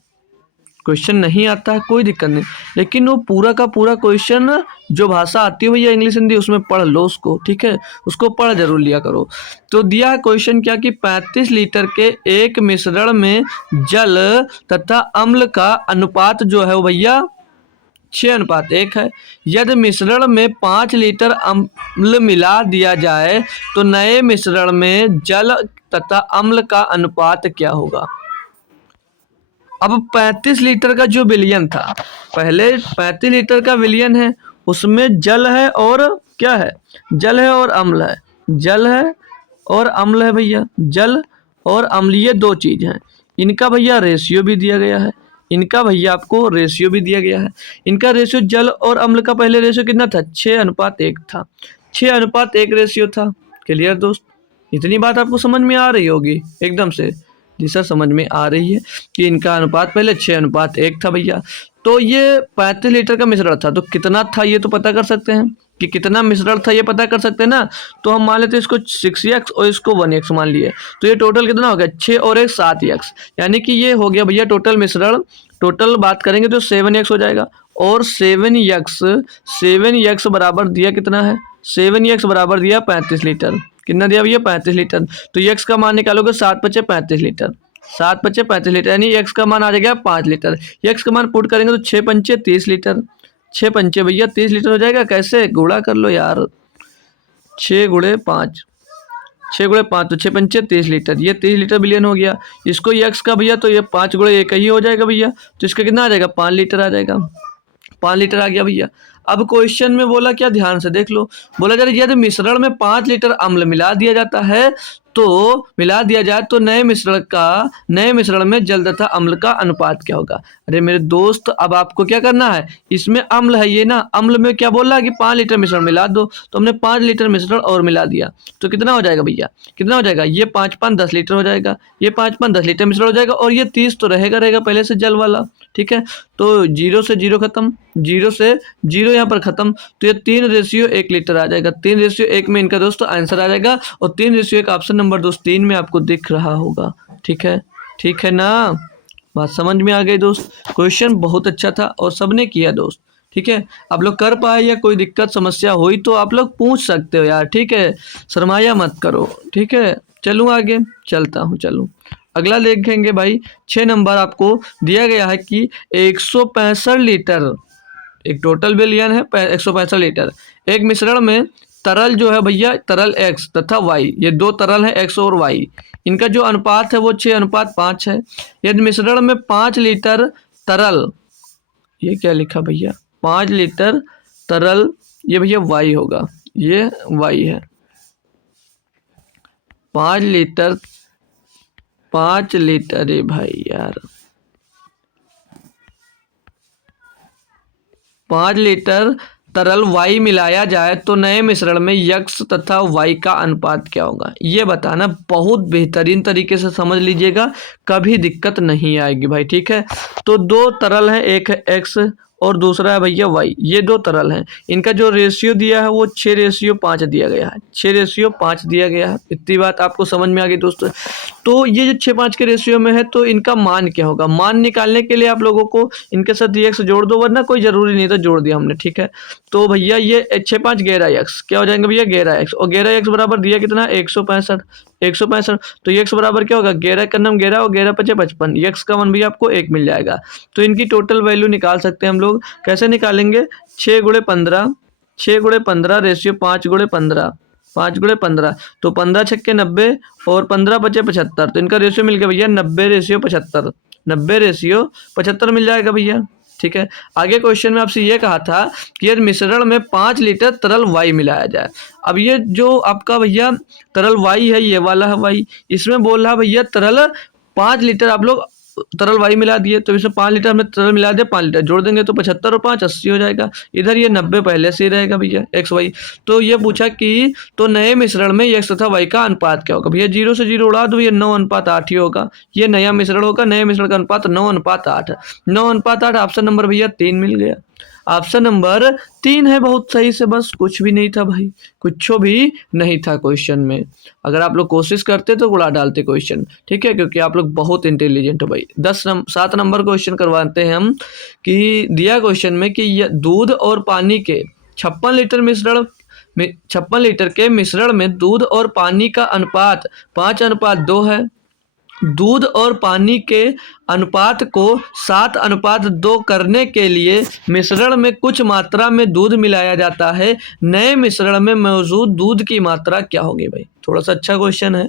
क्वेश्चन नहीं आता है कोई दिक्कत नहीं, लेकिन वो पूरा का पूरा क्वेश्चन जो भाषा आती है भैया इंग्लिश हिंदी उसमें पढ़ लो उसको। ठीक है, उसको पढ़ जरूर लिया करो। तो दिया है क्वेश्चन क्या कि 35 लीटर के एक मिश्रण में जल तथा अम्ल का अनुपात जो है वो भैया 6:1 है। यदि मिश्रण में 5 लीटर अम्ल मिला दिया जाए तो नए मिश्रण में जल तथा अम्ल का अनुपात क्या होगा? अब 35 लीटर का जो विलयन था, पहले 35 लीटर का विलयन है, उसमें जल है और क्या है? जल है और अम्ल है। जल है और अम्ल है भैया। जल और अम्ल ये दो चीज़ हैं। इनका भैया रेशियो भी दिया गया है। इनका भैया आपको रेशियो भी दिया गया है। इनका रेशियो जल और अम्ल का पहले रेशियो कितना था? 6:1 था। 6:1 रेशियो था। क्लियर दोस्त? इतनी बात आपको समझ में आ रही होगी एकदम से। जी सर, समझ में आ रही है कि इनका अनुपात पहले 6:1 था भैया। तो ये 35 लीटर का मिश्रण था, तो कितना था ये तो पता कर सकते हैं कि कितना मिश्रण था, ये पता कर सकते हैं ना। तो हम मान लेते हैं इसको 6x और इसको 1x मान लिए, तो ये टोटल कितना हो गया? 6 और 1 7x, यानी कि ये हो गया भैया टोटल मिश्रण। टोटल बात करेंगे तो 7x हो जाएगा। और 7x बराबर दिया कितना है? 7x बराबर दिया 35 लीटर। कितना दिया भैया? 35 लीटर। तो x का मान निकालोगे 7×5 35 लीटर। 7×5 35 लीटर, यानी x का मान आ जाएगा 5 लीटर। x का मान पुट करेंगे तो 6×5 30 लीटर। 6×5 भैया 30 लीटर हो जाएगा। कैसे? गुणा कर लो यार, 6×5, 6×5 तो 6×5 30 लीटर। ये 30 लीटर विलयन हो गया। इसको x का भैया तो ये 5×1 ही हो जाएगा भैया। तो इसका कितना आ जाएगा? 5 लीटर आ जाएगा। 5 लीटर आ गया भैया। अब क्वेश्चन में बोला क्या, ध्यान से देख लो। बोला जा रहा है यदि मिश्रण में 5 लीटर अम्ल मिला दिया जाता है तो नए मिश्रण में जल तथा अम्ल का अनुपात क्या होगा? अरे मेरे दोस्त, अब आपको क्या करना है, इसमें अम्ल है ये ना, अम्ल में क्या बोल रहा है कि 5 लीटर मिश्रण मिला दो। तो हमने 5 लीटर मिश्रण और मिला दिया, तो कितना हो जाएगा भैया? कितना हो जाएगा? ये 5×5 10 लीटर हो जाएगा। ये 5×5 10 लीटर मिश्रण हो जाएगा। और ये 30 तो रहेगा पहले से जल वाला। ठीक है, तो 0 से 0 खत्म, 0 से 0 यहाँ पर खत्म। तो ये 3:1 लीटर आ जाएगा। 3:1 में इनका दोस्तों आंसर आ जाएगा। और 3:1 ऑप्शन नंबर दोस्त 3 में आपको दिख रहा होगा। ठीक है, ठीक है ना? बात समझ में आ गई दोस्त? क्वेश्चन बहुत अच्छा था और सबने किया दोस्त। ठीक है, आप लोग कर पाए या कोई दिक्कत समस्या हुई तो आप लोग पूछ सकते हो यार। ठीक है, शर्माया मत करो। ठीक है, चलूँ आगे, चलता हूँ। चलूँ अगला देखेंगे भाई। 6 नंबर आपको दिया गया है कि 165 लीटर, एक टोटल विलयन है 165 लीटर। एक मिश्रण में तरल जो है भैया, तरल x तथा y, ये दो तरल है x और y। इनका जो अनुपात है वो 6:5 है। यदि मिश्रण में 5 लीटर तरल, ये क्या लिखा भैया? 5 लीटर तरल, ये भैया y होगा, ये y है। 5 लीटर अरे भाई यार, 5 लीटर तरल y मिलाया जाए तो नए मिश्रण में x तथा y का अनुपात क्या होगा? ये बताना। बहुत बेहतरीन तरीके से समझ लीजिएगा, कभी दिक्कत नहीं आएगी भाई। ठीक है, तो दो तरल है, एक है x और दूसरा है भैया वाई। ये दो तरल हैं, इनका जो रेशियो दिया है वो 6:5 दिया गया है, 6:5 दिया गया है। इतनी बात आपको समझ में आ गई दोस्तों। तो ये जो 6:5 के रेशियो में है तो इनका मान क्या होगा, मान निकालने के लिए आप लोगों को इनके साथ ये एक्स जोड़ दो, वरना कोई ज़रूरी नहीं था, जोड़ दिया हमने, ठीक है। तो भैया ये 6:5 गहरा एक्स क्या हो जाएंगे भैया, गहरा एक्स, और गहरा एक्स बराबर दिया कितना 165, 165। तो ये एक्स बराबर क्या होगा, गहरा का नाम गहरा और गहरा 55, एक्स का मान भैया आपको 1 मिल जाएगा। तो इनकी टोटल वैल्यू निकाल सकते हैं हम लोग। कैसे निकालेंगे, 6×15, 6×15 रेशियो 5×15, 5×15 तो 15 छक्के 90 और 15 बचे 75। तो इनका रेशियो मिल गया भैया 90:75, 90:75 मिल जाएगा भैया, ठीक है। आगे क्वेश्चन में आपसे ये कहा था कि यदि मिश्रण में 5 लीटर तरल वाई मिलाया जाए। अब ये जो आपका भैया तरल वाई है, ये वाला है वाई, इसमें बोल रहा है भैया तरल 5 लीटर आप लोग तरल वाई मिला दिए, तो इसमें 5 लीटर हमने तरल मिला दिया, 5 लीटर जोड़ देंगे तो 75 और 5 80 हो जाएगा। इधर ये 90 पहले से ही रहेगा भैया एक्स वाई। तो ये पूछा कि तो नए मिश्रण में एक्स तथा वाई का अनुपात क्या होगा। भैया 0 से 0 उड़ा दो, ये 9:8 ही होगा। ये नया मिश्रण होगा, नए मिश्रण का अनुपात 9:8, 9:8। ऑप्शन नंबर भैया 3 मिल गया, ऑप्शन नंबर 3 है। बहुत सही से, बस कुछ भी नहीं था भाई, कुछ भी नहीं था क्वेश्चन में। अगर आप लोग कोशिश करते तो उड़ा डालते क्वेश्चन, ठीक है, क्योंकि आप लोग बहुत इंटेलिजेंट हो भाई। 7 नंबर क्वेश्चन करवाते हैं हम कि दिया क्वेश्चन में कि दूध और पानी के 56 लीटर मिश्रण में 56 लीटर के मिश्रण में दूध और पानी का अनुपात 5:2 है। दूध और पानी के अनुपात को 7:2 करने के लिए मिश्रण में कुछ मात्रा में दूध मिलाया जाता है। नए मिश्रण में मौजूद दूध की मात्रा क्या होगी भाई। थोड़ा सा अच्छा क्वेश्चन है,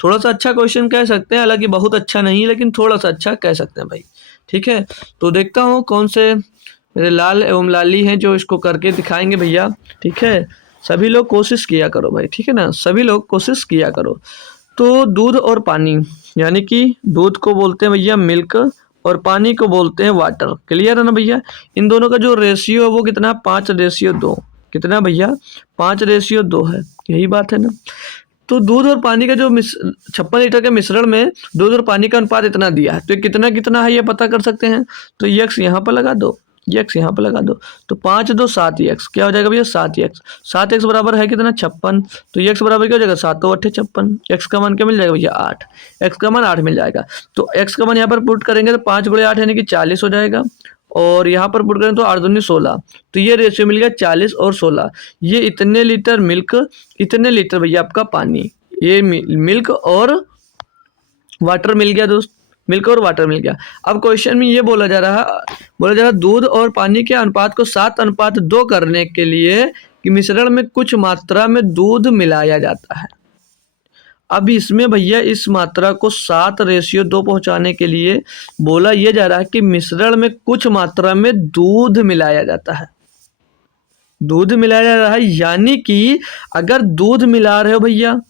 थोड़ा सा अच्छा क्वेश्चन कह सकते हैं, हालांकि बहुत अच्छा नहीं, लेकिन थोड़ा सा अच्छा कह सकते हैं भाई, ठीक है। तो देखता हूँ कौन से मेरे लाल एवं लाली हैं जो इसको करके दिखाएंगे भैया, ठीक है। सभी लोग कोशिश किया करो भाई, ठीक है ना, सभी लोग कोशिश किया करो। तो दूध और पानी, यानी कि दूध को बोलते हैं भैया मिल्क और पानी को बोलते हैं वाटर, क्लियर है ना भैया। इन दोनों का जो रेशियो है वो कितना, 5:2। कितना भैया, 5:2 है, यही बात है ना। तो दूध और पानी का जो 56 लीटर के मिश्रण में दूध और पानी का अनुपात इतना दिया है, तो ये कितना कितना है ये पता कर सकते हैं। तो ये एक्स यहाँ पर लगा दो, ये एक्स यहाँ पर लगा दो, तो 5×2 7 एक्स क्या हो जाएगा भैया, 7x। 7x बराबर है कितना 56, तो ये एक्स बराबर क्या हो जाएगा 7×8 56। एक्स का मान क्या मिल जाएगा भैया 8, एक्स का मान 8 मिल जाएगा। तो एक्स का मान यहाँ पर पुट करेंगे तो 5×8 यानी कि 40 हो जाएगा, और यहाँ पर पुट करें तो 8×2 16। तो ये रेशियो मिल गया 40 और 16। ये इतने लीटर मिल्क, इतने लीटर भैया आपका पानी, ये मिल्क और वाटर मिल गया दोस्त, मिल्क और वाटर मिल गया। अब क्वेश्चन में ये बोला जा रहा दूध और पानी के अनुपात को 7:2 करने के लिए कि मिश्रण में कुछ मात्रा में दूध मिलाया जाता है। अब इसमें भैया इस मात्रा को 7:2 पहुंचाने के लिए बोला ये जा रहा है कि मिश्रण में कुछ मात्रा में दूध मिलाया जाता है, दूध मिलाया जा रहा है। यानी कि अगर दूध मिला रहे हो भैया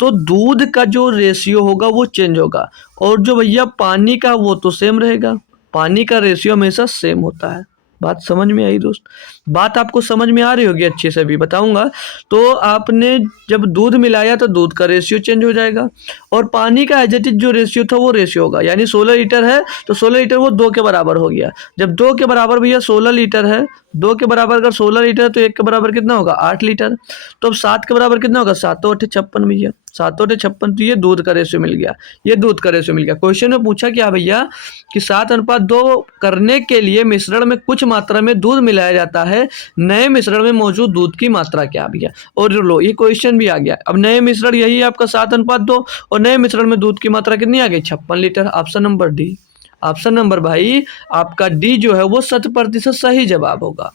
तो दूध का जो रेशियो होगा वो चेंज होगा, और जो भैया पानी का वो तो सेम रहेगा, पानी का रेशियो हमेशा सेम होता है। बात समझ में आई दोस्त, बात आपको समझ में आ रही होगी, अच्छे से भी बताऊंगा। तो आपने जब दूध मिलाया तो दूध का रेशियो चेंज हो जाएगा, और पानी का एज इट इज जो रेशियो था वो रेशियो होगा। यानी 16 लीटर है तो 16 लीटर वो 2 के बराबर हो गया। जब 2 के बराबर भैया 16 लीटर है, 2 के बराबर अगर 16 लीटर है तो 1 के बराबर कितना होगा 8 लीटर। तो अब 7 के बराबर कितना होगा 7×8 56 भैया, 7×8 तो ये दूध का रेशियो मिल गया, ये दूध का रेशियो मिल गया। क्वेश्चन में पूछा क्या भैया कि 7:2 करने के लिए मिश्रण में कुछ मात्रा में दूध मिलाया जाता है, नए मिश्रण में मौजूद दूध की मात्रा क्या भैया। और लो ये क्वेश्चन भी आ गया। अब नए मिश्रण यही है आपका 7:2, और नए मिश्रण में दूध की मात्रा कितनी आ गई 56 litre. Option number D, option number भाई आपका डी जो है वो 100% सही जवाब होगा।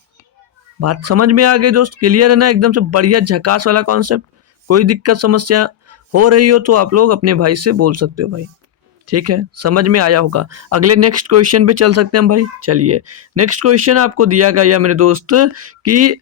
बात समझ में आ गई दोस्त, क्लियर है ना, एकदम से बढ़िया झकास वाला कॉन्सेप्ट। कोई दिक्कत समस्या हो रही हो तो आप लोग अपने भाई से बोल सकते हो भाई, ठीक है, समझ में आया होगा। अगले नेक्स्ट क्वेश्चन पे चल सकते हैं हम भाई। चलिए नेक्स्ट क्वेश्चन आपको दिया गया मेरे दोस्त कि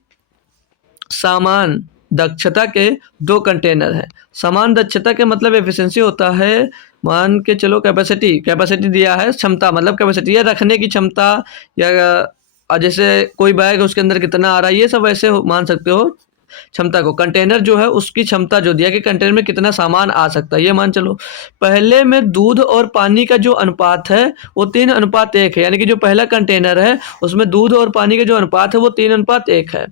समान दक्षता के 2 कंटेनर हैं। समान दक्षता के मतलब एफिशिएंसी होता है, मान के चलो कैपेसिटी, कैपेसिटी दिया है क्षमता, मतलब कैपेसिटी या रखने की क्षमता, या जैसे कोई बैग है उसके अंदर कितना आ रहा है, ये सब ऐसे मान सकते हो। क्षमता को, कंटेनर जो है उसकी क्षमता जो दिया कि कंटेनर में कितना सामान आ सकता है, ये मान चलो। पहले में दूध और पानी का जो अनुपात है वो 3:1 है, यानी कि जो पहला कंटेनर है उसमें दूध और पानी का जो अनुपात है वो 3:1 है।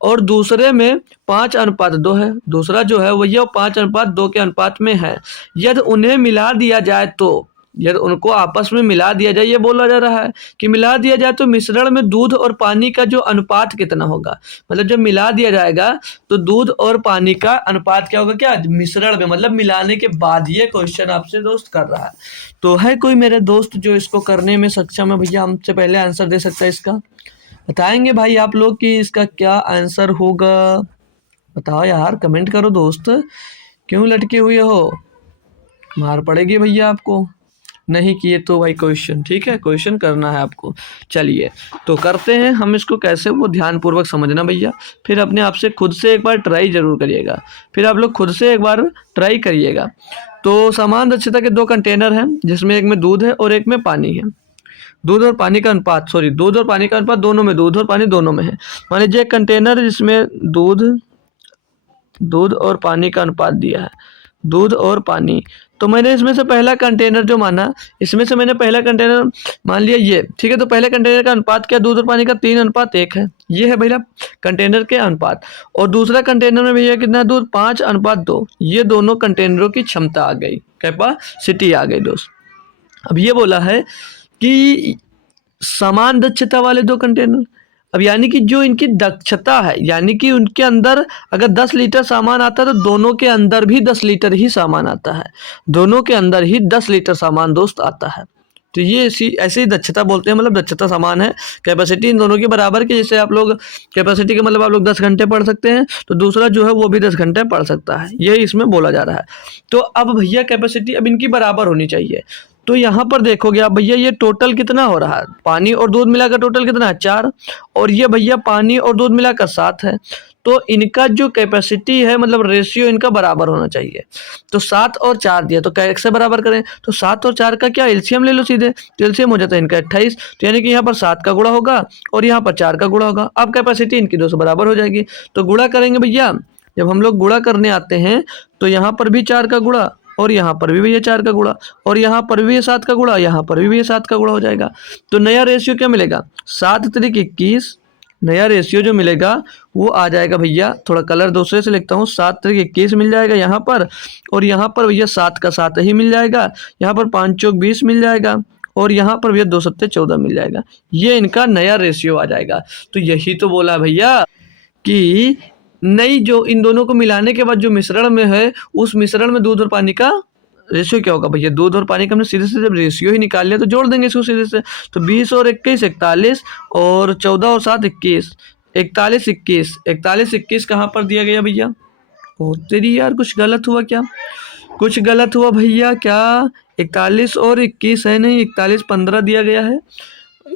और दूसरे में 5:2 है, दूसरा जो है वो ये 5:2 के अनुपात में है। यदि उन्हें मिला दिया जाए तो, यदि उनको आपस में मिला दिया जाए, ये बोला जा रहा है कि मिला दिया जाए तो मिश्रण में दूध और पानी का जो अनुपात कितना होगा। मतलब जब मिला दिया जाएगा तो दूध और पानी का अनुपात क्या होगा, क्या मिश्रण में, मतलब मिलाने के बाद। ये क्वेश्चन आपसे दोस्त कर रहा है। तो है कोई मेरे दोस्त जो इसको करने में सक्षम है भैया, हमसे पहले आंसर दे सकता है इसका? बताएंगे भाई आप लोग कि इसका क्या आंसर होगा? बताओ यार, कमेंट करो दोस्त, क्यों लटके हुए हो? मार पड़ेगी भैया आपको नहीं किए तो भाई क्वेश्चन। ठीक है, क्वेश्चन करना है आपको। चलिए तो करते हैं हम इसको कैसे, वो ध्यानपूर्वक समझना भैया, फिर अपने आप से खुद से एक बार ट्राई जरूर करिएगा, फिर आप लोग खुद से एक बार ट्राई करिएगा। तो समान दक्षता के 2 कंटेनर हैं जिसमें एक में दूध है और एक में पानी है। दूध और पानी का अनुपात, सॉरी, दूध और पानी का अनुपात दोनों में, दूध और पानी दोनों में है। मान लीजिए एक कंटेनर जिसमें दूध और पानी का अनुपात दिया है, दूध और पानी। तो मैंने इसमें से पहला कंटेनर जो माना, इसमें से मैंने पहला कंटेनर मान लिया ये, ठीक है। तो पहले कंटेनर का अनुपात क्या, दूध और पानी का 3:1 है, ये है भैया कंटेनर के अनुपात। और दूसरा कंटेनर में भैया कितना है, दूध 5:2। ये दोनों कंटेनरों की क्षमता आ गई, कैपेसिटी आ गई दोस्त। अब ये बोला है कि समान दक्षता वाले 2 कंटेनर। अब यानी कि जो इनकी दक्षता है, यानी कि उनके अंदर अगर 10 लीटर सामान आता है तो दोनों के अंदर भी 10 लीटर ही सामान आता है, दोनों के अंदर ही 10 लीटर सामान दोस्त आता है। तो ये ऐसे ही दक्षता बोलते हैं, मतलब दक्षता समान है, कैपेसिटी इन दोनों की बराबर की। जैसे आप लोग कैपेसिटी के मतलब आप लोग 10 घंटे पढ़ सकते हैं, तो दूसरा जो है वो भी 10 घंटे पढ़ सकता है, यही इसमें बोला जा रहा है। तो अब भैया कैपेसिटी अब इनकी बराबर होनी चाहिए। तो यहाँ पर देखोगे आप भैया, ये टोटल कितना हो रहा है, पानी और दूध मिलाकर टोटल कितना है, 4, और ये भैया पानी और दूध मिलाकर 7 है। तो इनका जो कैपेसिटी है, मतलब रेशियो इनका बराबर होना चाहिए। तो 7 और 4 दिया, तो कैसे बराबर करें, तो 7 और 4 का क्या एलसीएम ले लो सीधे, तो एलसीएम हो जाता है इनका 28। तो यानी कि यहाँ पर 7 का गुणा होगा और यहाँ पर 4 का गुणा होगा। अब कैपेसिटी इनकी 2 से बराबर हो जाएगी। तो गुणा करेंगे भैया, जब हम लोग गुणा करने आते हैं तो यहाँ पर भी 4 का गुणा और यहाँ पर भी ये 4 का गुणा और यहाँ पर भी ये 7 का गुणा, यहाँ पर भी ये 7 का गुणा हो जाएगा। तो नया रेशियो क्या मिलेगा, 7 त्रिक 21। नया रेशियो जो मिलेगा वो आ जाएगा भैया, थोड़ा कलर दूसरे से लिखता हूँ, 7 त्रिक 21 मिल जाएगा यहाँ पर, और यहाँ पर भैया 7 का 7 ही मिल जाएगा, यहाँ पर 5 चौक 20 मिल जाएगा, और यहाँ पर भैया 2 सत्ते 14 मिल जाएगा। ये इनका नया रेशियो आ जाएगा। तो यही तो बोला भैया कि नई जो इन दोनों को मिलाने के बाद जो मिश्रण में है, उस मिश्रण में दूध और पानी का रेशियो क्या होगा भैया, दूध और पानी का हमने सीधे से जब रेशियो ही निकाल लिया तो जोड़ देंगे इसको सीधे से। तो 20 और 21 41, और 14 और 7 21, 41 21, 41 21 कहाँ पर दिया गया भैया? ओ तेरी यार, कुछ गलत हुआ क्या, कुछ गलत हुआ भैया क्या? 41 और 21 है नहीं, 41 15 दिया गया है,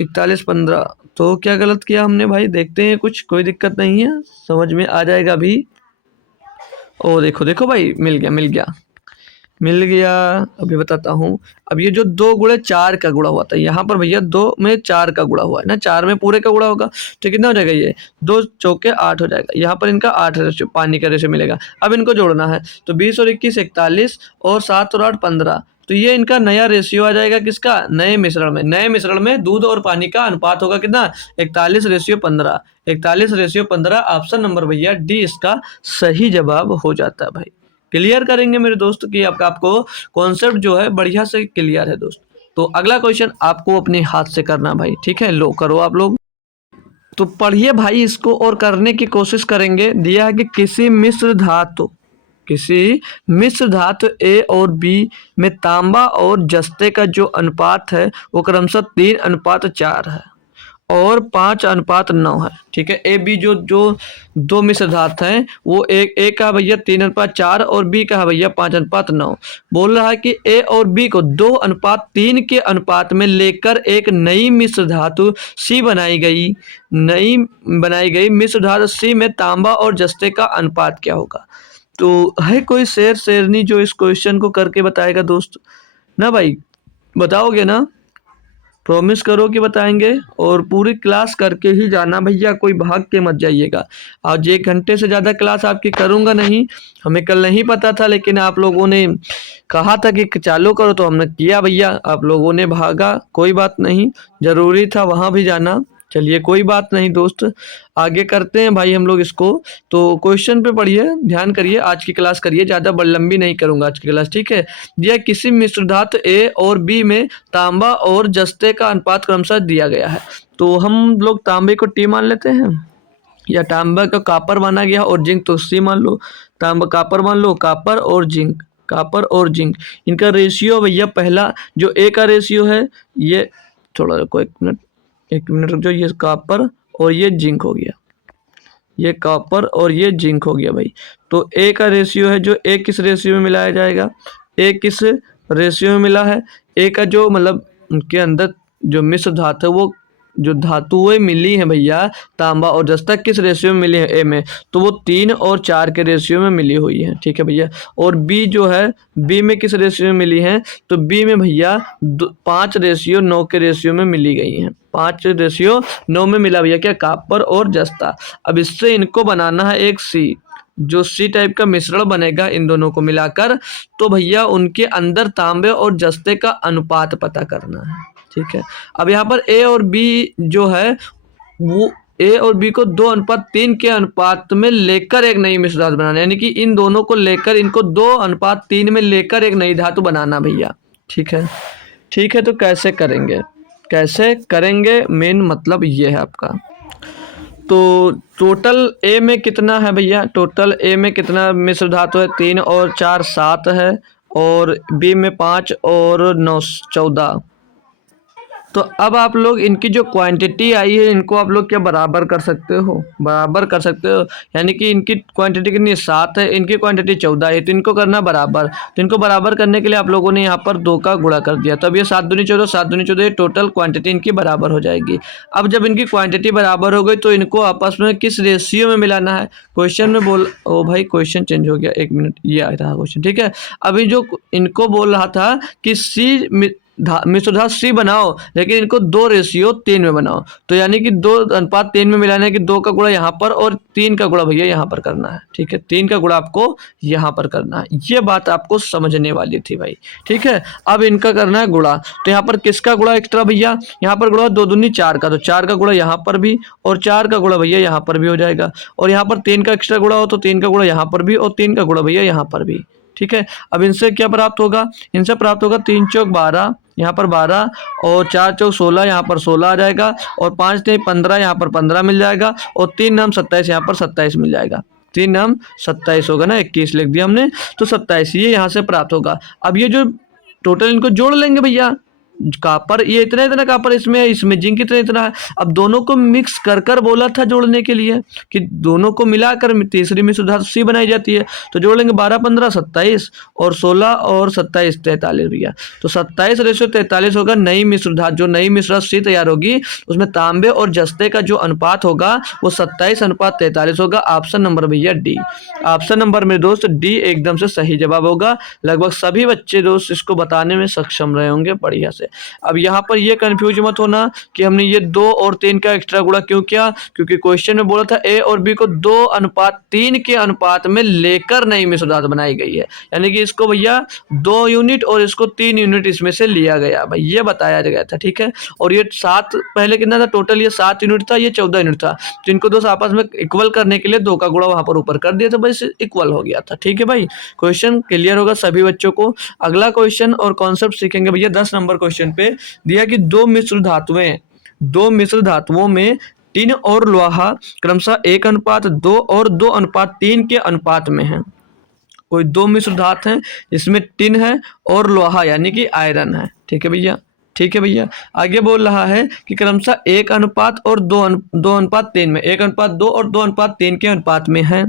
41 15। तो क्या गलत किया हमने भाई, देखते हैं, कुछ कोई दिक्कत नहीं है, समझ में आ जाएगा अभी। ओ देखो देखो भाई, मिल गया मिल गया मिल गया, अभी बताता हूँ। अब ये जो 2 गुणे 4 का गुणा हुआ था, यहाँ पर भैया 2 में 4 का गुणा हुआ है ना, 4 में पूरे का गुणा होगा, तो कितना हो जाएगा, ये 2 चौके 8 हो जाएगा। यहाँ पर इनका 8 रेशियो, पानी का रेशियो मिलेगा। अब इनको जोड़ना है, तो 20 और 21 41, और 7 और 8 15। तो ये इनका नया रेशियो आ जाएगा, किसका, नए मिश्रण में। नए मिश्रण में दूध और पानी का अनुपात होगा कितना, 41:15। 41:15, ऑप्शन नंबर भैया डी इसका सही जवाब हो जाता है भाई। क्लियर करेंगे मेरे दोस्त कि आपको कॉन्सेप्ट जो है बढ़िया से क्लियर है दोस्त। तो अगला क्वेश्चन आपको अपने हाथ से करना भाई, ठीक है, लो करो आप लोग। तो पढ़िए भाई इसको और करने की कोशिश करेंगे। दिया है कि किसी मिश्र धातु ए और बी में तांबा और जस्ते का जो अनुपात है वो क्रमशः 3:4 है और 5:9 है, ठीक है। ए बी जो 2 मिश्र धातु हैं, वो ए का भैया 3:4 और बी का है भैया 5:9। बोल रहा है कि ए और बी को 2:3 के अनुपात में लेकर एक नई मिश्र धातु सी बनाई गई मिश्र धातु सी में तांबा और जस्ते का अनुपात क्या होगा। तो है कोई शेरनी जो इस क्वेश्चन को करके बताएगा दोस्त, ना भाई, बताओगे ना? प्रॉमिस करो कि बताएंगे और पूरी क्लास करके ही जाना भैया, कोई भाग के मत जाइएगा। आज 1 घंटे से ज़्यादा क्लास आपकी करूँगा नहीं। हमें कल नहीं पता था, लेकिन आप लोगों ने कहा था कि चालू करो तो हमने किया भैया, आप लोगों ने भागा, कोई बात नहीं, ज़रूरी था वहाँ भी जाना। चलिए कोई बात नहीं दोस्त, आगे करते हैं भाई हम लोग इसको। तो क्वेश्चन पे पढ़िए, ध्यान करिए, आज की क्लास करिए, ज़्यादा लंबी नहीं करूँगा आज की क्लास, ठीक है। यह किसी मिश्र धातु ए और बी में तांबा और जस्ते का अनुपात क्रमशः दिया गया है। तो हम लोग तांबे को टी मान लेते हैं, या तांबा का कापर माना गया और जिंक तो सी मान लो। तांबा कापर मान लो, कापर और जिंक, कापर और जिंक, इनका रेशियो भैया पहला जो ए का रेशियो है, ये थोड़ा रुको 1 मिनट रुक जाओ, ये कापर और ये जिंक हो गया, ये कॉपर और ये जिंक हो गया भाई। तो ए का रेशियो है, जो ए किस रेशियो में मिलाया जाएगा, ए किस रेशियो में मिला है, ए का जो मतलब उनके अंदर जो मिश्र धातु है, वो जो धातुएं मिली हैं भैया, तांबा और जस्ता किस रेशियो में मिली है ए में, तो वो 3 और 4 के रेशियो में मिली हुई है, ठीक है भैया। और बी जो है, बी में किस रेशियो में मिली है, तो बी में भैया 5:9 के रेशियो में मिली गई हैं, 5:9 में मिला भैया क्या, कापर और जस्ता। अब इससे इनको बनाना है एक सी, जो सी टाइप का मिश्रण बनेगा इन दोनों को मिलाकर, तो भैया उनके अंदर तांबे और जस्ते का अनुपात पता करना है, ठीक है। अब यहाँ पर ए और बी जो है, वो ए और बी को 2:3 के अनुपात में लेकर एक नई मिश्र धातु बनाना है, यानी कि इन दोनों को लेकर इनको 2:3 में लेकर एक नई धातु बनाना भैया, ठीक है। ठीक है, तो कैसे करेंगे, कैसे करेंगे, मेन मतलब ये है आपका। तो टोटल ए में कितना है भैया, टोटल ए में कितना मिश्र धातु है, 3 और 4 7 है, और बी में 5 और 9 14। तो अब आप लोग इनकी जो क्वांटिटी आई है, इनको आप लोग क्या बराबर कर सकते हो, बराबर कर सकते हो, यानी कि इनकी क्वांटिटी कितनी 7 है, इनकी क्वांटिटी 14 है, तो इनको करना बराबर। तो इनको बराबर करने के लिए आप लोगों ने यहाँ पर 2 का गुणा कर दिया, तो अब ये 7 दूनी 14, 7 दूनी 14, टोटल क्वांटिटी इनकी बराबर हो जाएगी। अब जब इनकी क्वांटिटी बराबर हो गई, तो इनको आपस में किस रेशियो में मिलाना है, क्वेश्चन में बोल, ओ भाई क्वेश्चन चेंज हो गया, 1 मिनट, ये आया था क्वेश्चन, ठीक है। अभी जो इनको बोल रहा था कि सी मिश्र धातु सी बनाओ, लेकिन इनको 2:3 में बनाओ, तो यानी कि 2:3 में मिलाना है कि 2 का गुणा यहाँ पर और 3 का गुणा भैया यहाँ पर करना है, ठीक है। 3 का गुणा आपको यहाँ पर करना है, ये बात आपको समझने वाली थी भाई, ठीक है। अब इनका करना है गुणा, तो यहाँ पर किसका गुणा एक्स्ट्रा भैया, यहाँ पर गुणा 2 दूनी 4 का, तो 4 का गुणा यहाँ पर भी, और 4 का गुणा भैया यहाँ पर भी हो जाएगा, और यहाँ पर 3 का एक्स्ट्रा गुणा हो तो 3 का गुणा यहाँ पर भी, और 3 का गुणा भैया यहाँ पर भी, ठीक है। अब इनसे क्या प्राप्त होगा, इनसे प्राप्त होगा 3 चौक 12, यहाँ पर 12, और 4 चौक 16, यहाँ पर 16 आ जाएगा, और 5 नहीं 15, यहाँ पर 15 मिल जाएगा, और 3 नाम 27, यहाँ पर 27 मिल जाएगा, 3 नाम 27 होगा ना, 21 लिख दिया हमने, तो 27 ये यहाँ से प्राप्त होगा। अब ये जो टोटल इनको जोड़ लेंगे भैया, कापर ये इतना इतना कापर इसमें है, इसमें जिंक इतना इतना है। अब दोनों को मिक्स कर कर बोला था जोड़ने के लिए कि दोनों को मिलाकर तीसरी मिश्र धातु सी बनाई जाती है, तो जोड़ लेंगे 12 15 27, और 16 और 27 43 भैया, तो 27:43 होगा नई मिश्र धातु, जो नई मिश्र धातु सी तैयार होगी उसमें तांबे और जस्ते का जो अनुपात होगा वो 27:43 होगा। ऑप्शन नंबर भैया डी, ऑप्शन नंबर में दोस्त डी एकदम से सही जवाब होगा। लगभग सभी बच्चे दोस्त इसको बताने में सक्षम रहे होंगे बढ़िया से। अब यहाँ पर ये कंफ्यूज मत होना कि हमने ये 2 और 3 का एक्स्ट्रा गुणा क्यों किया, क्योंकि क्वेश्चन में बोला था ए और बी को 2:3 के अनुपात में लेकर नई मिश्र धातु बनाई गई है, यानी कि इसको भैया 2 यूनिट और इसको 3 यूनिट इसमें से लिया गया भाई, ये बताया गया था, ठीक है। और ये 7 पहले कितना था टोटल, ये 7 यूनिट था, ये 14 यूनिट था, तो इनको दोस्त आपस में इक्वल करने के लिए 2 का गुणा वहां पर ऊपर कर दिया था, बस इक्वल हो गया था, ठीक है भाई। क्वेश्चन क्लियर होगा सभी बच्चों को। अगला क्वेश्चन और कॉन्सेप्ट सीखेंगे भैया 10 नंबर क्वेश्चन पे दिया कि दो मिश्र धातुओं में टिन और लोहा क्रमशः 1:2 और 2:3 के अनुपात में है। कोई 2 मिश्र धातु हैं इसमें टिन है और लोहा यानी कि आयरन है, ठीक है भैया, ठीक है भैया। आगे बोल रहा है कि क्रमशः 1:2 और 2:3 में, 1:2 और 2:3 के अनुपात में है।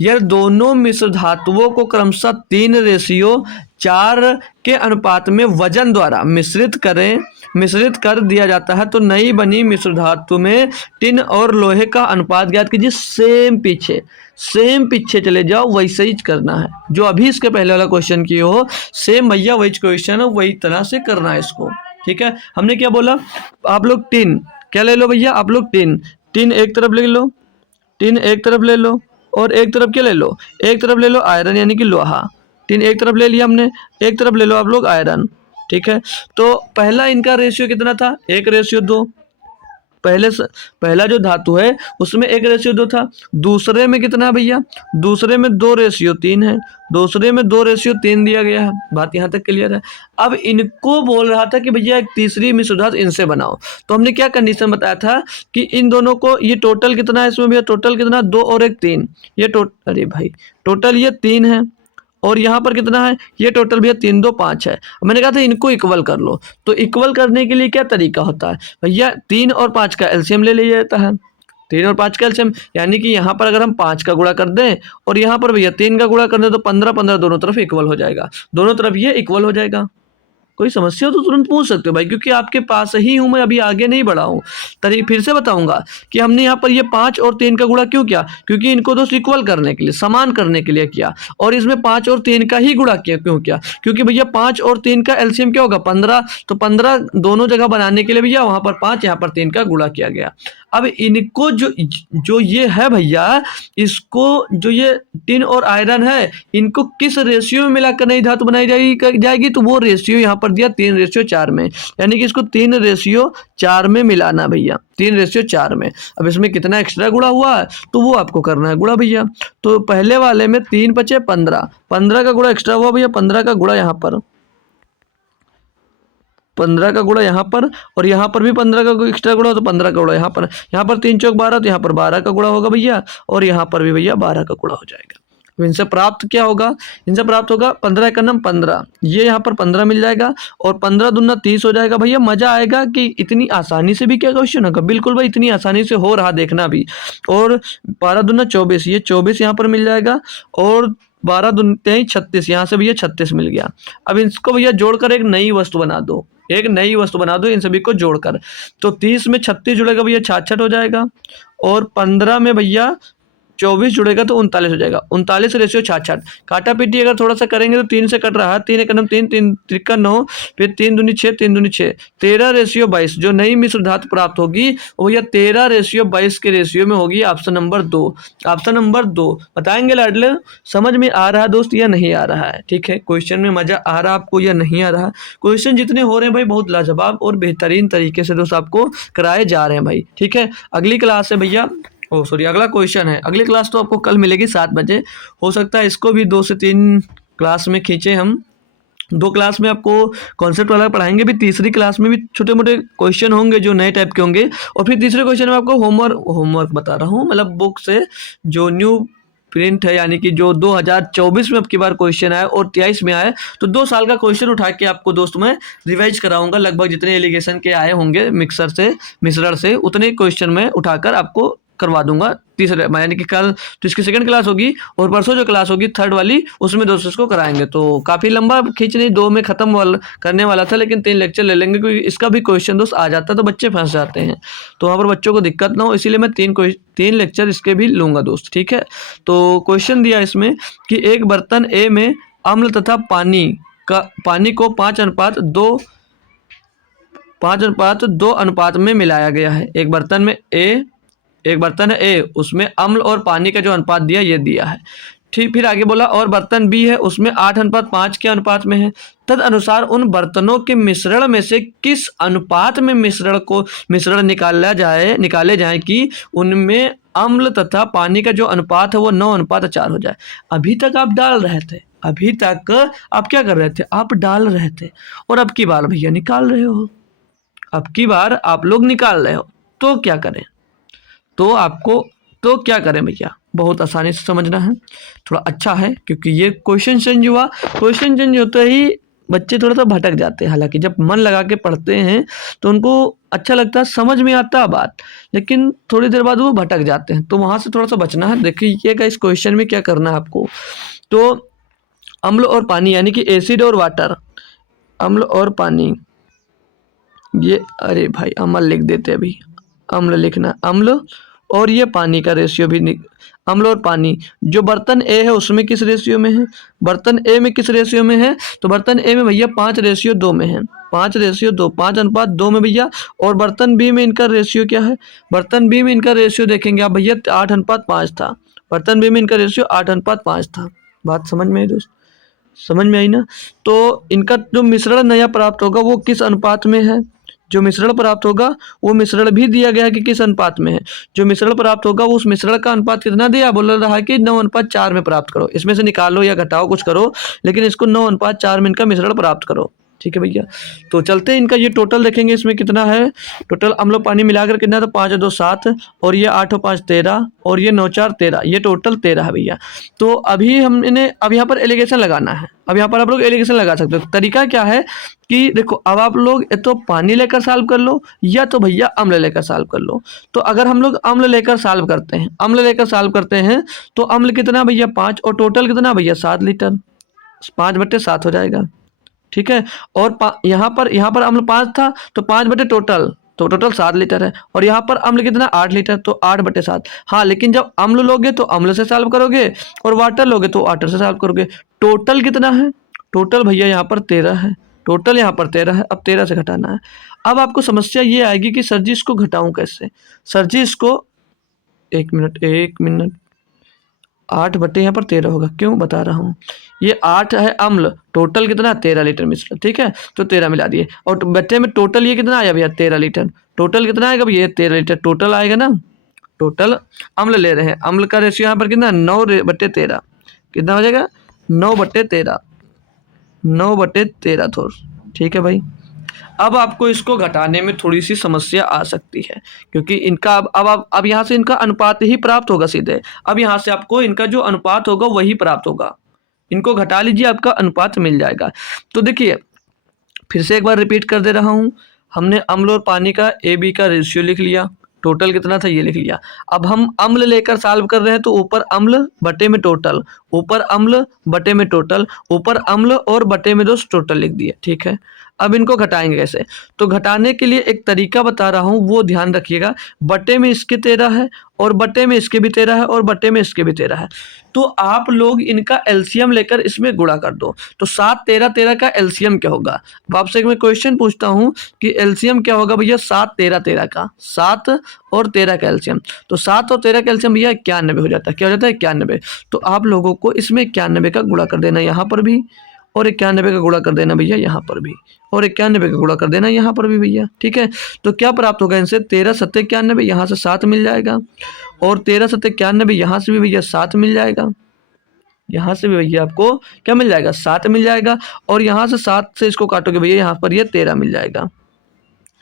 यह दोनों मिश्र धातुओं को क्रमशः 3:4 के अनुपात में वजन द्वारा मिश्रित कर दिया जाता है, तो नई बनी मिश्र धातु में टिन और लोहे का अनुपात ज्ञात कीजिए। सेम पीछे चले जाओ, वैसे ही करना है जो अभी इसके पहले वाला क्वेश्चन किए हो, सेम भैया वही क्वेश्चन है, वही तरह से करना है इसको, ठीक है, हमने क्या बोला, आप लोग टिन क्या ले लो भैया, आप लोग टिन टिन एक तरफ ले लो, टिन एक तरफ ले लो, और एक तरफ क्या ले लो, एक तरफ ले लो आयरन यानी कि लोहा। टिन एक तरफ ले लिया हमने, एक तरफ ले लो आप लोग आयरन। ठीक है, तो पहला इनका रेशियो कितना था, 1:2। पहले से पहला जो धातु है उसमें 1:2 था। दूसरे में कितना है भैया, दूसरे में 2:3 है, दूसरे में 2:3 दिया गया है। बात यहाँ तक क्लियर है। अब इनको बोल रहा था कि भैया एक तीसरी मिश्र धातु इनसे बनाओ, तो हमने क्या कंडीशन बताया था कि इन दोनों को, ये टोटल कितना है इसमें भैया, टोटल कितना, 2 और 1 3, ये अरे भाई टोटल ये 3 है, और यहाँ पर कितना है, ये टोटल भैया 3 2 5 है। मैंने कहा था इनको इक्वल कर लो, तो इक्वल करने के लिए क्या तरीका होता है भैया, 3 और 5 का एलसीएम ले लिया जाता है। 3 और 5 का एलसीएम यानी कि यहाँ पर अगर हम 5 का गुणा कर दें और यहाँ पर भैया 3 का गुणा कर दें तो 15 15 दोनों तरफ इक्वल हो जाएगा, दोनों तरफ ये इक्वल हो जाएगा। कोई समस्या हो तो तुरंत पूछ सकते हो भाई, क्योंकि आपके पास ही हूँ मैं, अभी आगे नहीं बढ़ा हूँ। फिर से बताऊंगा कि हमने यहाँ पर ये 5 और 3 का गुणा क्यों किया, क्योंकि इनको दोस्त इक्वल करने के लिए, समान करने के लिए किया। और इसमें 5 और 3 का ही गुणा किया, क्यों किया, क्योंकि भैया 5 और 3 का एलसीएम क्या होगा, 15, तो 15 दोनों जगह बनाने के लिए भैया वहां पर 5, यहाँ पर 3 का गुणा किया गया। अब इनको जो जो ये है भैया, इसको जो ये टिन और आयरन है, इनको किस रेशियो में मिलाकर नई धातु बनाई जाएगी, तो वो रेशियो यहाँ पर दिया 3:4 में, यानी कि इसको 3:4 में मिलाना भैया, 3:4 में। अब इसमें कितना एक्स्ट्रा गुणा हुआ है तो वो आपको करना है गुणा भैया। तो पहले वाले में 3 × 5 = 15, 15 का गुणा एक्स्ट्रा हुआ भैया, 15 का गुणा यहाँ पर, 15 का गुणा यहाँ पर, और यहाँ पर भी 15 का एक्स्ट्रा गुणा, तो 15 का गुणा यहाँ पर, यहाँ पर 3 चौक 12, तो यहाँ पर 12 का गुणा होगा भैया, और यहाँ पर भी भैया 12 का गुणा हो जाएगा। तो इनसे प्राप्त क्या होगा, इनसे प्राप्त होगा 15 × 9 = 15, ये यहाँ पर 15 मिल जाएगा, और 15 दूना 30 हो जाएगा भैया। मजा आएगा कि इतनी आसानी से भी क्या क्वेश्चन होगा, बिल्कुल भाई इतनी आसानी से हो रहा, देखना भी। और 12 दूना 24, ये 24 यहाँ पर मिल जाएगा, और 12 दूनी 36, यहाँ से भैया 36 मिल गया। अब इसको भैया जोड़कर एक नई वस्तु बना दो, एक नई वस्तु बना दो इन सभी को जोड़कर। तो 30 में 36 जुड़ेगा भैया, 66 हो जाएगा, और 15 में भैया 24 जुड़ेगा तो 39 हो जाएगा, 39:66। काटा पीटी अगर थोड़ा सा करेंगे तो 3 से कट रहा है, 3 × 9 = 3, 3 × 9, फिर 3 दूनी 6, 3 दूनी 6, 13:22। जो नई मिश्र धातु प्राप्त होगी वो भैया 13:22 के रेशियो में होगी। ऑप्शन नंबर 2, ऑप्शन नंबर 2 बताएंगे लाडले। समझ में आ रहा है दोस्त या नहीं आ रहा है, ठीक है, क्वेश्चन में मजा आ रहा है आपको या नहीं आ रहा है। क्वेश्चन जितने हो रहे हैं भाई बहुत लाजवाब और बेहतरीन तरीके से दोस्त आपको कराए जा रहे हैं भाई, ठीक है। अगली क्लास है भैया, सॉरी अगला क्वेश्चन है, अगली क्लास तो आपको कल मिलेगी 7 बजे। हो सकता है इसको भी 2 से 3 क्लास में खींचे हम। 2 क्लास में आपको कॉन्सेप्ट वाला पढ़ाएंगे, भी तीसरी क्लास में भी छोटे मोटे क्वेश्चन होंगे जो नए टाइप के होंगे, और फिर तीसरे क्वेश्चन में आपको होमवर्क बता रहा हूँ, मतलब बुक से जो न्यू प्रिंट है, यानी कि जो 2024 में अब की बार क्वेश्चन आया और 23 में आया, तो 2 साल का क्वेश्चन उठा के आपको दोस्त मैं रिवाइज कराऊंगा। लगभग जितने एलिगेशन के आए होंगे मिश्रण से उतने क्वेश्चन में उठाकर आपको करवा दूंगा तीसरे, यानी कि कल तो इसकी सेकंड क्लास होगी, और परसों जो क्लास होगी थर्ड वाली उसमें दोस्तों इसको कराएंगे। तो काफ़ी लंबा खींच नहीं, 2 में ख़त्म करने वाला था, लेकिन 3 लेक्चर ले लेंगे, क्योंकि इसका भी क्वेश्चन दोस्त आ जाता है तो बच्चे फंस जाते हैं, तो वहाँ पर बच्चों को दिक्कत ना हो, इसीलिए मैं 3 लेक्चर इसके भी लूँगा दोस्त, ठीक है। तो क्वेश्चन दिया इसमें कि एक बर्तन ए में अम्ल तथा पानी को 5:2 अनुपात में मिलाया गया है। एक बर्तन है ए, उसमें अम्ल और पानी का जो अनुपात दिया ये दिया है, ठीक। फिर आगे बोला और बर्तन बी है, उसमें 8:5 के अनुपात में है। तद अनुसार उन बर्तनों के मिश्रण में से किस अनुपात में मिश्रण निकाले जाए कि उनमें अम्ल तथा पानी का जो अनुपात है वो 9:4 हो जाए। अभी तक आप डाल रहे थे, अभी तक आप क्या कर रहे थे, आप डाल रहे थे, और अब की बार भैया निकाल रहे हो, अब की बार आप लोग निकाल रहे हो, तो क्या करें, तो क्या करें भैया, बहुत आसानी से समझना है, थोड़ा अच्छा है, क्योंकि ये क्वेश्चन चेंज होते ही बच्चे थोड़ा सा भटक जाते हैं। हालांकि जब मन लगा के पढ़ते हैं तो उनको अच्छा लगता है, समझ में आता है बात, लेकिन थोड़ी देर बाद वो भटक जाते हैं, तो वहाँ से थोड़ा सा बचना है। देखिएगा इस क्वेश्चन में क्या करना है आपको। तो अम्ल और पानी, यानी कि एसिड और वाटर, अम्ल और पानी, ये अरे भाई अम्ल लिख देते, अभी अम्ल लिखना, अम्ल और ये पानी का रेशियो भी अम्ल और पानी। जो बर्तन ए है उसमें किस रेशियो में है, बर्तन ए में किस रेशियो में है, तो बर्तन ए में भैया 5:2 में है, 5:2, 5:2 में भैया। और बर्तन बी में इनका रेशियो क्या है, बर्तन बी में इनका रेशियो देखेंगे आप भैया 8:5 था, बर्तन बी में इनका रेशियो 8:5 था। बात समझ में आई दोस्त, समझ में आई ना। तो इनका जो मिश्रण नया प्राप्त होगा वो किस अनुपात में है, जो मिश्रण प्राप्त होगा वो मिश्रण भी दिया गया है कि किस अनुपात में है। जो मिश्रण प्राप्त होगा वो उस मिश्रण का अनुपात कितना दिया, बोल रहा है कि 9:4 में प्राप्त करो, इसमें से निकालो या घटाओ कुछ करो, लेकिन इसको 9:4 में इनका मिश्रण प्राप्त करो। ठीक है भैया, तो चलते हैं इनका ये टोटल देखेंगे इसमें कितना है। टोटल अम्ल और पानी मिलाकर कितना था, 5 और 2 7, और ये 8 और 5 13, और ये 9 4 13, ये टोटल 13 है भैया। तो अभी हम इन्हें अब यहाँ पर एलिगेशन लगाना है। अब यहाँ पर आप लोग एलिगेशन लगा सकते हो। तरीका क्या है कि देखो, अब आप लोग या तो पानी लेकर सॉल्व कर लो या तो भैया अम्ल लेकर सॉल्व कर लो। तो अगर हम लोग अम्ल लेकर सॉल्व करते हैं, अम्ल लेकर सॉल्व करते हैं तो अम्ल कितना भैया 5, और टोटल कितना भैया 7 लीटर, 5/7 हो जाएगा। ठीक है, और यहाँ पर अम्ल 5 था तो 5/टोटल, तो टोटल 7 लीटर है। और यहाँ पर अम्ल कितना 8 लीटर, तो 8/7। हाँ, लेकिन जब अम्ल लोगे तो अम्ल से सॉल्व करोगे, और वाटर लोगे तो वाटर से सॉल्व करोगे। टोटल कितना है, टोटल भैया यहाँ पर 13 है, टोटल यहाँ पर 13 है। अब 13 से घटाना है। अब आपको समस्या ये आएगी कि सर जी इसको घटाऊं कैसे। सर जी इसको, एक मिनट 8/, यहाँ पर 13 होगा, क्यों बता रहा हूँ। ये 8 है अम्ल, टोटल कितना 13 लीटर मिश्रण। ठीक है, तो 13 मिला दिए, और बट्टे में टोटल ये कितना आया भैया 13 लीटर। टोटल कितना आएगा भैया 13 लीटर टोटल आएगा ना। टोटल अम्ल ले रहे हैं, अम्ल का रेशियो यहाँ पर कितना 9/13, कितना हो जाएगा 9/13, 9/13 थोड़ा। ठीक है भाई, अब आपको इसको घटाने में थोड़ी सी समस्या आ सकती है, क्योंकि इनका अब यहाँ से इनका अनुपात ही प्राप्त होगा सीधे। अब यहाँ से आपको इनका जो अनुपात होगा वही प्राप्त होगा। इनको घटा लीजिए, आपका अनुपात मिल जाएगा। तो देखिए, फिर से एक बार रिपीट कर दे रहा हूँ। हमने अम्ल और पानी का ए बी का रेशियो लिख लिया, टोटल कितना था ये लिख लिया। अब हम अम्ल लेकर सॉल्व कर रहे हैं, तो ऊपर अम्ल बटे में टोटल, ऊपर अम्ल बटे में टोटल, ऊपर अम्ल और बटे में दोस्त टोटल लिख दिया। ठीक है, अब इनको घटाएंगे कैसे, तो घटाने के लिए एक तरीका बता रहा हूँ, वो ध्यान रखिएगा। बटे में इसके 13 है, और बटे में इसके भी 13 है, और बटे में इसके भी 13 है। तो आप लोग इनका एलसीएम लेकर इसमें गुणा कर दो। तो 7 13 13 का एलसीएम क्या होगा। अब आपसे मैं क्वेश्चन पूछता हूँ कि एलसीएम क्या होगा भैया 7 13 13 का, 7 और 13 का एलसीएम। तो 7 और 13 का एलसीएम भैया 91 हो जाता है। क्या हो जाता है 91। तो आप लोगों को इसमें 91 का गुणा कर देना यहाँ पर भी, और 91 का गुणा कर देना भैया यहाँ पर भी, और 91 का गुणा कर देना यहाँ पर भी भैया। ठीक है, तो क्या प्राप्त होगा इनसे 13 7 91, यहाँ से 7 मिल जाएगा, और 13 7 91 यहाँ से भी भैया 7 मिल जाएगा, यहाँ से भी भैया आपको क्या मिल जाएगा 7 मिल जाएगा, और यहाँ से 7 से इसको काटोगे भैया यहाँ पर ये 13 मिल जाएगा।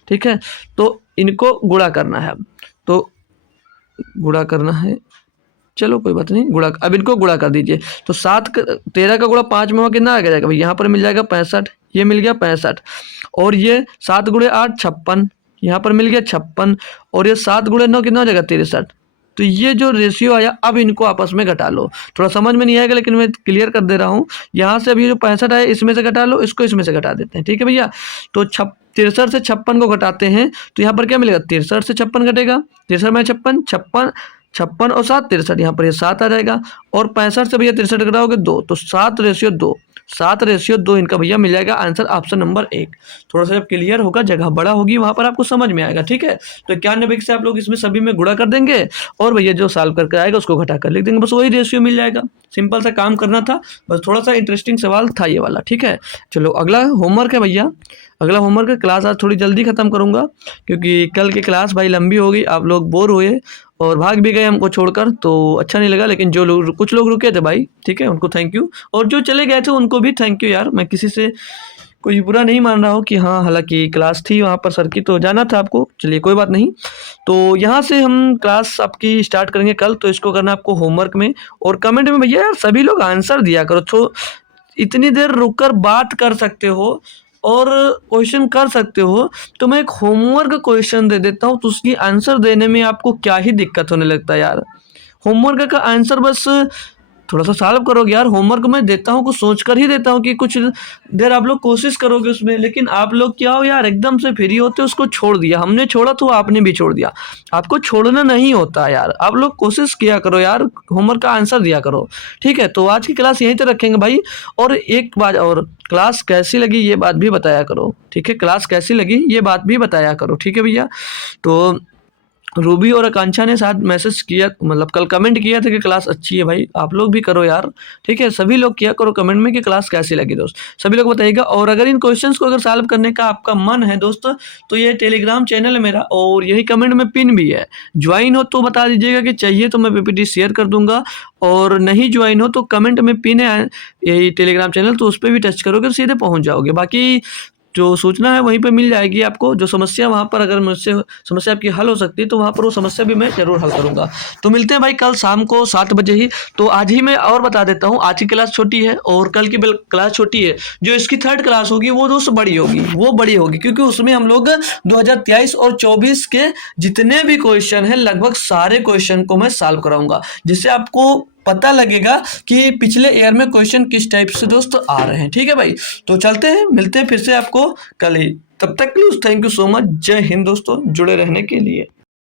ठीक है, तो इनको गुणा करना है। अब तो गुणा करना है, चलो कोई बात नहीं, गुणा अब इनको गुणा कर दीजिए। तो 13 का गुणा 5 में हुआ कितना आ जाएगा भाई, यहाँ पर मिल जाएगा 65, ये मिल गया 65, और ये 7 × 8 56, यहाँ पर मिल गया 56, और ये 7 × 9 कितना हो जाएगा 63। तो ये जो रेशियो आया, अब इनको आपस में घटा लो। थोड़ा समझ में नहीं आएगा लेकिन मैं क्लियर कर दे रहा हूँ। यहाँ से अभी जो 65 आया इसमें से घटा लो, इसको इसमें से घटा देते हैं। ठीक है भैया, तो 63 से 56 को घटाते हैं तो यहाँ पर क्या मिलेगा 63 से 56 घटेगा, 63 में 56, 56 और 7 63, यहाँ पर ये 7 आ जाएगा, और 65 से भैया 63 घटाओगे 2, तो 7:2, 7:2 इनका भैया मिल जाएगा आंसर ऑप्शन नंबर 1। थोड़ा सा जब क्लियर होगा, जगह बड़ा होगी, वहाँ पर आपको समझ में आएगा। ठीक है, तो 91 से आप लोग इसमें सभी में गुणा कर देंगे, और भैया जो सॉल्व करके आएगा उसको घटा कर लिख देंगे, बस वही रेशियो मिल जाएगा। सिंपल सा काम करना था, बस थोड़ा सा इंटरेस्टिंग सवाल था ये वाला। ठीक है, चलो अगला होमवर्क है भैया, अगला होमवर्क है। क्लास आज थोड़ी जल्दी ख़त्म करूँगा क्योंकि कल की क्लास भाई लंबी हो गई, आप लोग बोर हुए और भाग भी गए हमको छोड़कर, तो अच्छा नहीं लगा। लेकिन जो लोग, कुछ लोग रुके थे भाई, ठीक है, उनको थैंक यू, और जो चले गए थे उनको भी थैंक यू यार। मैं किसी से कोई बुरा नहीं मान रहा हूँ कि हाँ, हालांकि क्लास थी वहाँ पर सर की, तो जाना था आपको, चलिए कोई बात नहीं। तो यहाँ से हम क्लास आपकी स्टार्ट करेंगे कल, तो इसको करना आपको होमवर्क में, और कमेंट में भैया यार सभी लोग आंसर दिया करो। तो इतनी देर रुक कर बात कर सकते हो और क्वेश्चन कर सकते हो, तो मैं एक होमवर्क क्वेश्चन दे देता हूँ, तो उसकी आंसर देने में आपको क्या ही दिक्कत होने लगता है यार। होमवर्क का आंसर बस थोड़ा सा सॉल्व करोगे यार। होमवर्क मैं देता हूँ, कुछ सोच कर ही देता हूँ कि कुछ देर आप लोग कोशिश करोगे उसमें, लेकिन आप लोग क्या हो यार, एकदम से फ्री होते उसको छोड़ दिया। हमने छोड़ा तो आपने भी छोड़ दिया। आपको छोड़ना नहीं होता यार, आप लोग कोशिश किया करो यार, होमवर्क का आंसर दिया करो। ठीक है, तो आज की क्लास यहीं तक रखेंगे भाई। और एक बात और, क्लास कैसी लगी ये बात भी बताया करो। ठीक है, क्लास कैसी लगी ये बात भी बताया करो। ठीक है भैया। तो रूबी और आकांक्षा ने साथ मैसेज किया, मतलब कल कमेंट किया था कि क्लास अच्छी है भाई। आप लोग भी करो यार। ठीक है, सभी लोग किया करो कमेंट में कि क्लास कैसी लगी दोस्त। सभी लोग बताइएगा। और अगर इन क्वेश्चंस को अगर सॉल्व करने का आपका मन है दोस्तों, तो ये टेलीग्राम चैनल है मेरा और यही कमेंट में पिन भी है। ज्वाइन हो तो बता दीजिएगा कि चाहिए, तो मैं पीपीटी शेयर कर दूंगा। और नहीं ज्वाइन हो तो कमेंट में पिन है यही टेलीग्राम चैनल, तो उस पर भी टच करोगे तो सीधे पहुंच जाओगे। बाकी जो सूचना है वहीं पे मिल जाएगी आपको। जो समस्या वहाँ पर, अगर मुझसे समस्या आपकी हल हो सकती है तो वहाँ पर वो समस्या भी मैं ज़रूर हल करूँगा। तो मिलते हैं भाई कल शाम को 7 बजे ही। तो आज ही मैं और बता देता हूँ, आज की क्लास छोटी है और कल की क्लास छोटी है। जो इसकी थर्ड क्लास होगी वो दोस्त बड़ी होगी, वो बड़ी होगी, क्योंकि उसमें हम लोग 2023 और 24 के जितने भी क्वेश्चन हैं लगभग सारे क्वेश्चन को मैं सॉल्व कराऊंगा, जिससे आपको पता लगेगा कि पिछले ईयर में क्वेश्चन किस टाइप से दोस्त आ रहे हैं। ठीक है भाई, तो चलते हैं, मिलते हैं फिर से आपको कल ही। तब तक के लिए थैंक यू सो मच। जय हिंद दोस्तों, जुड़े रहने के लिए।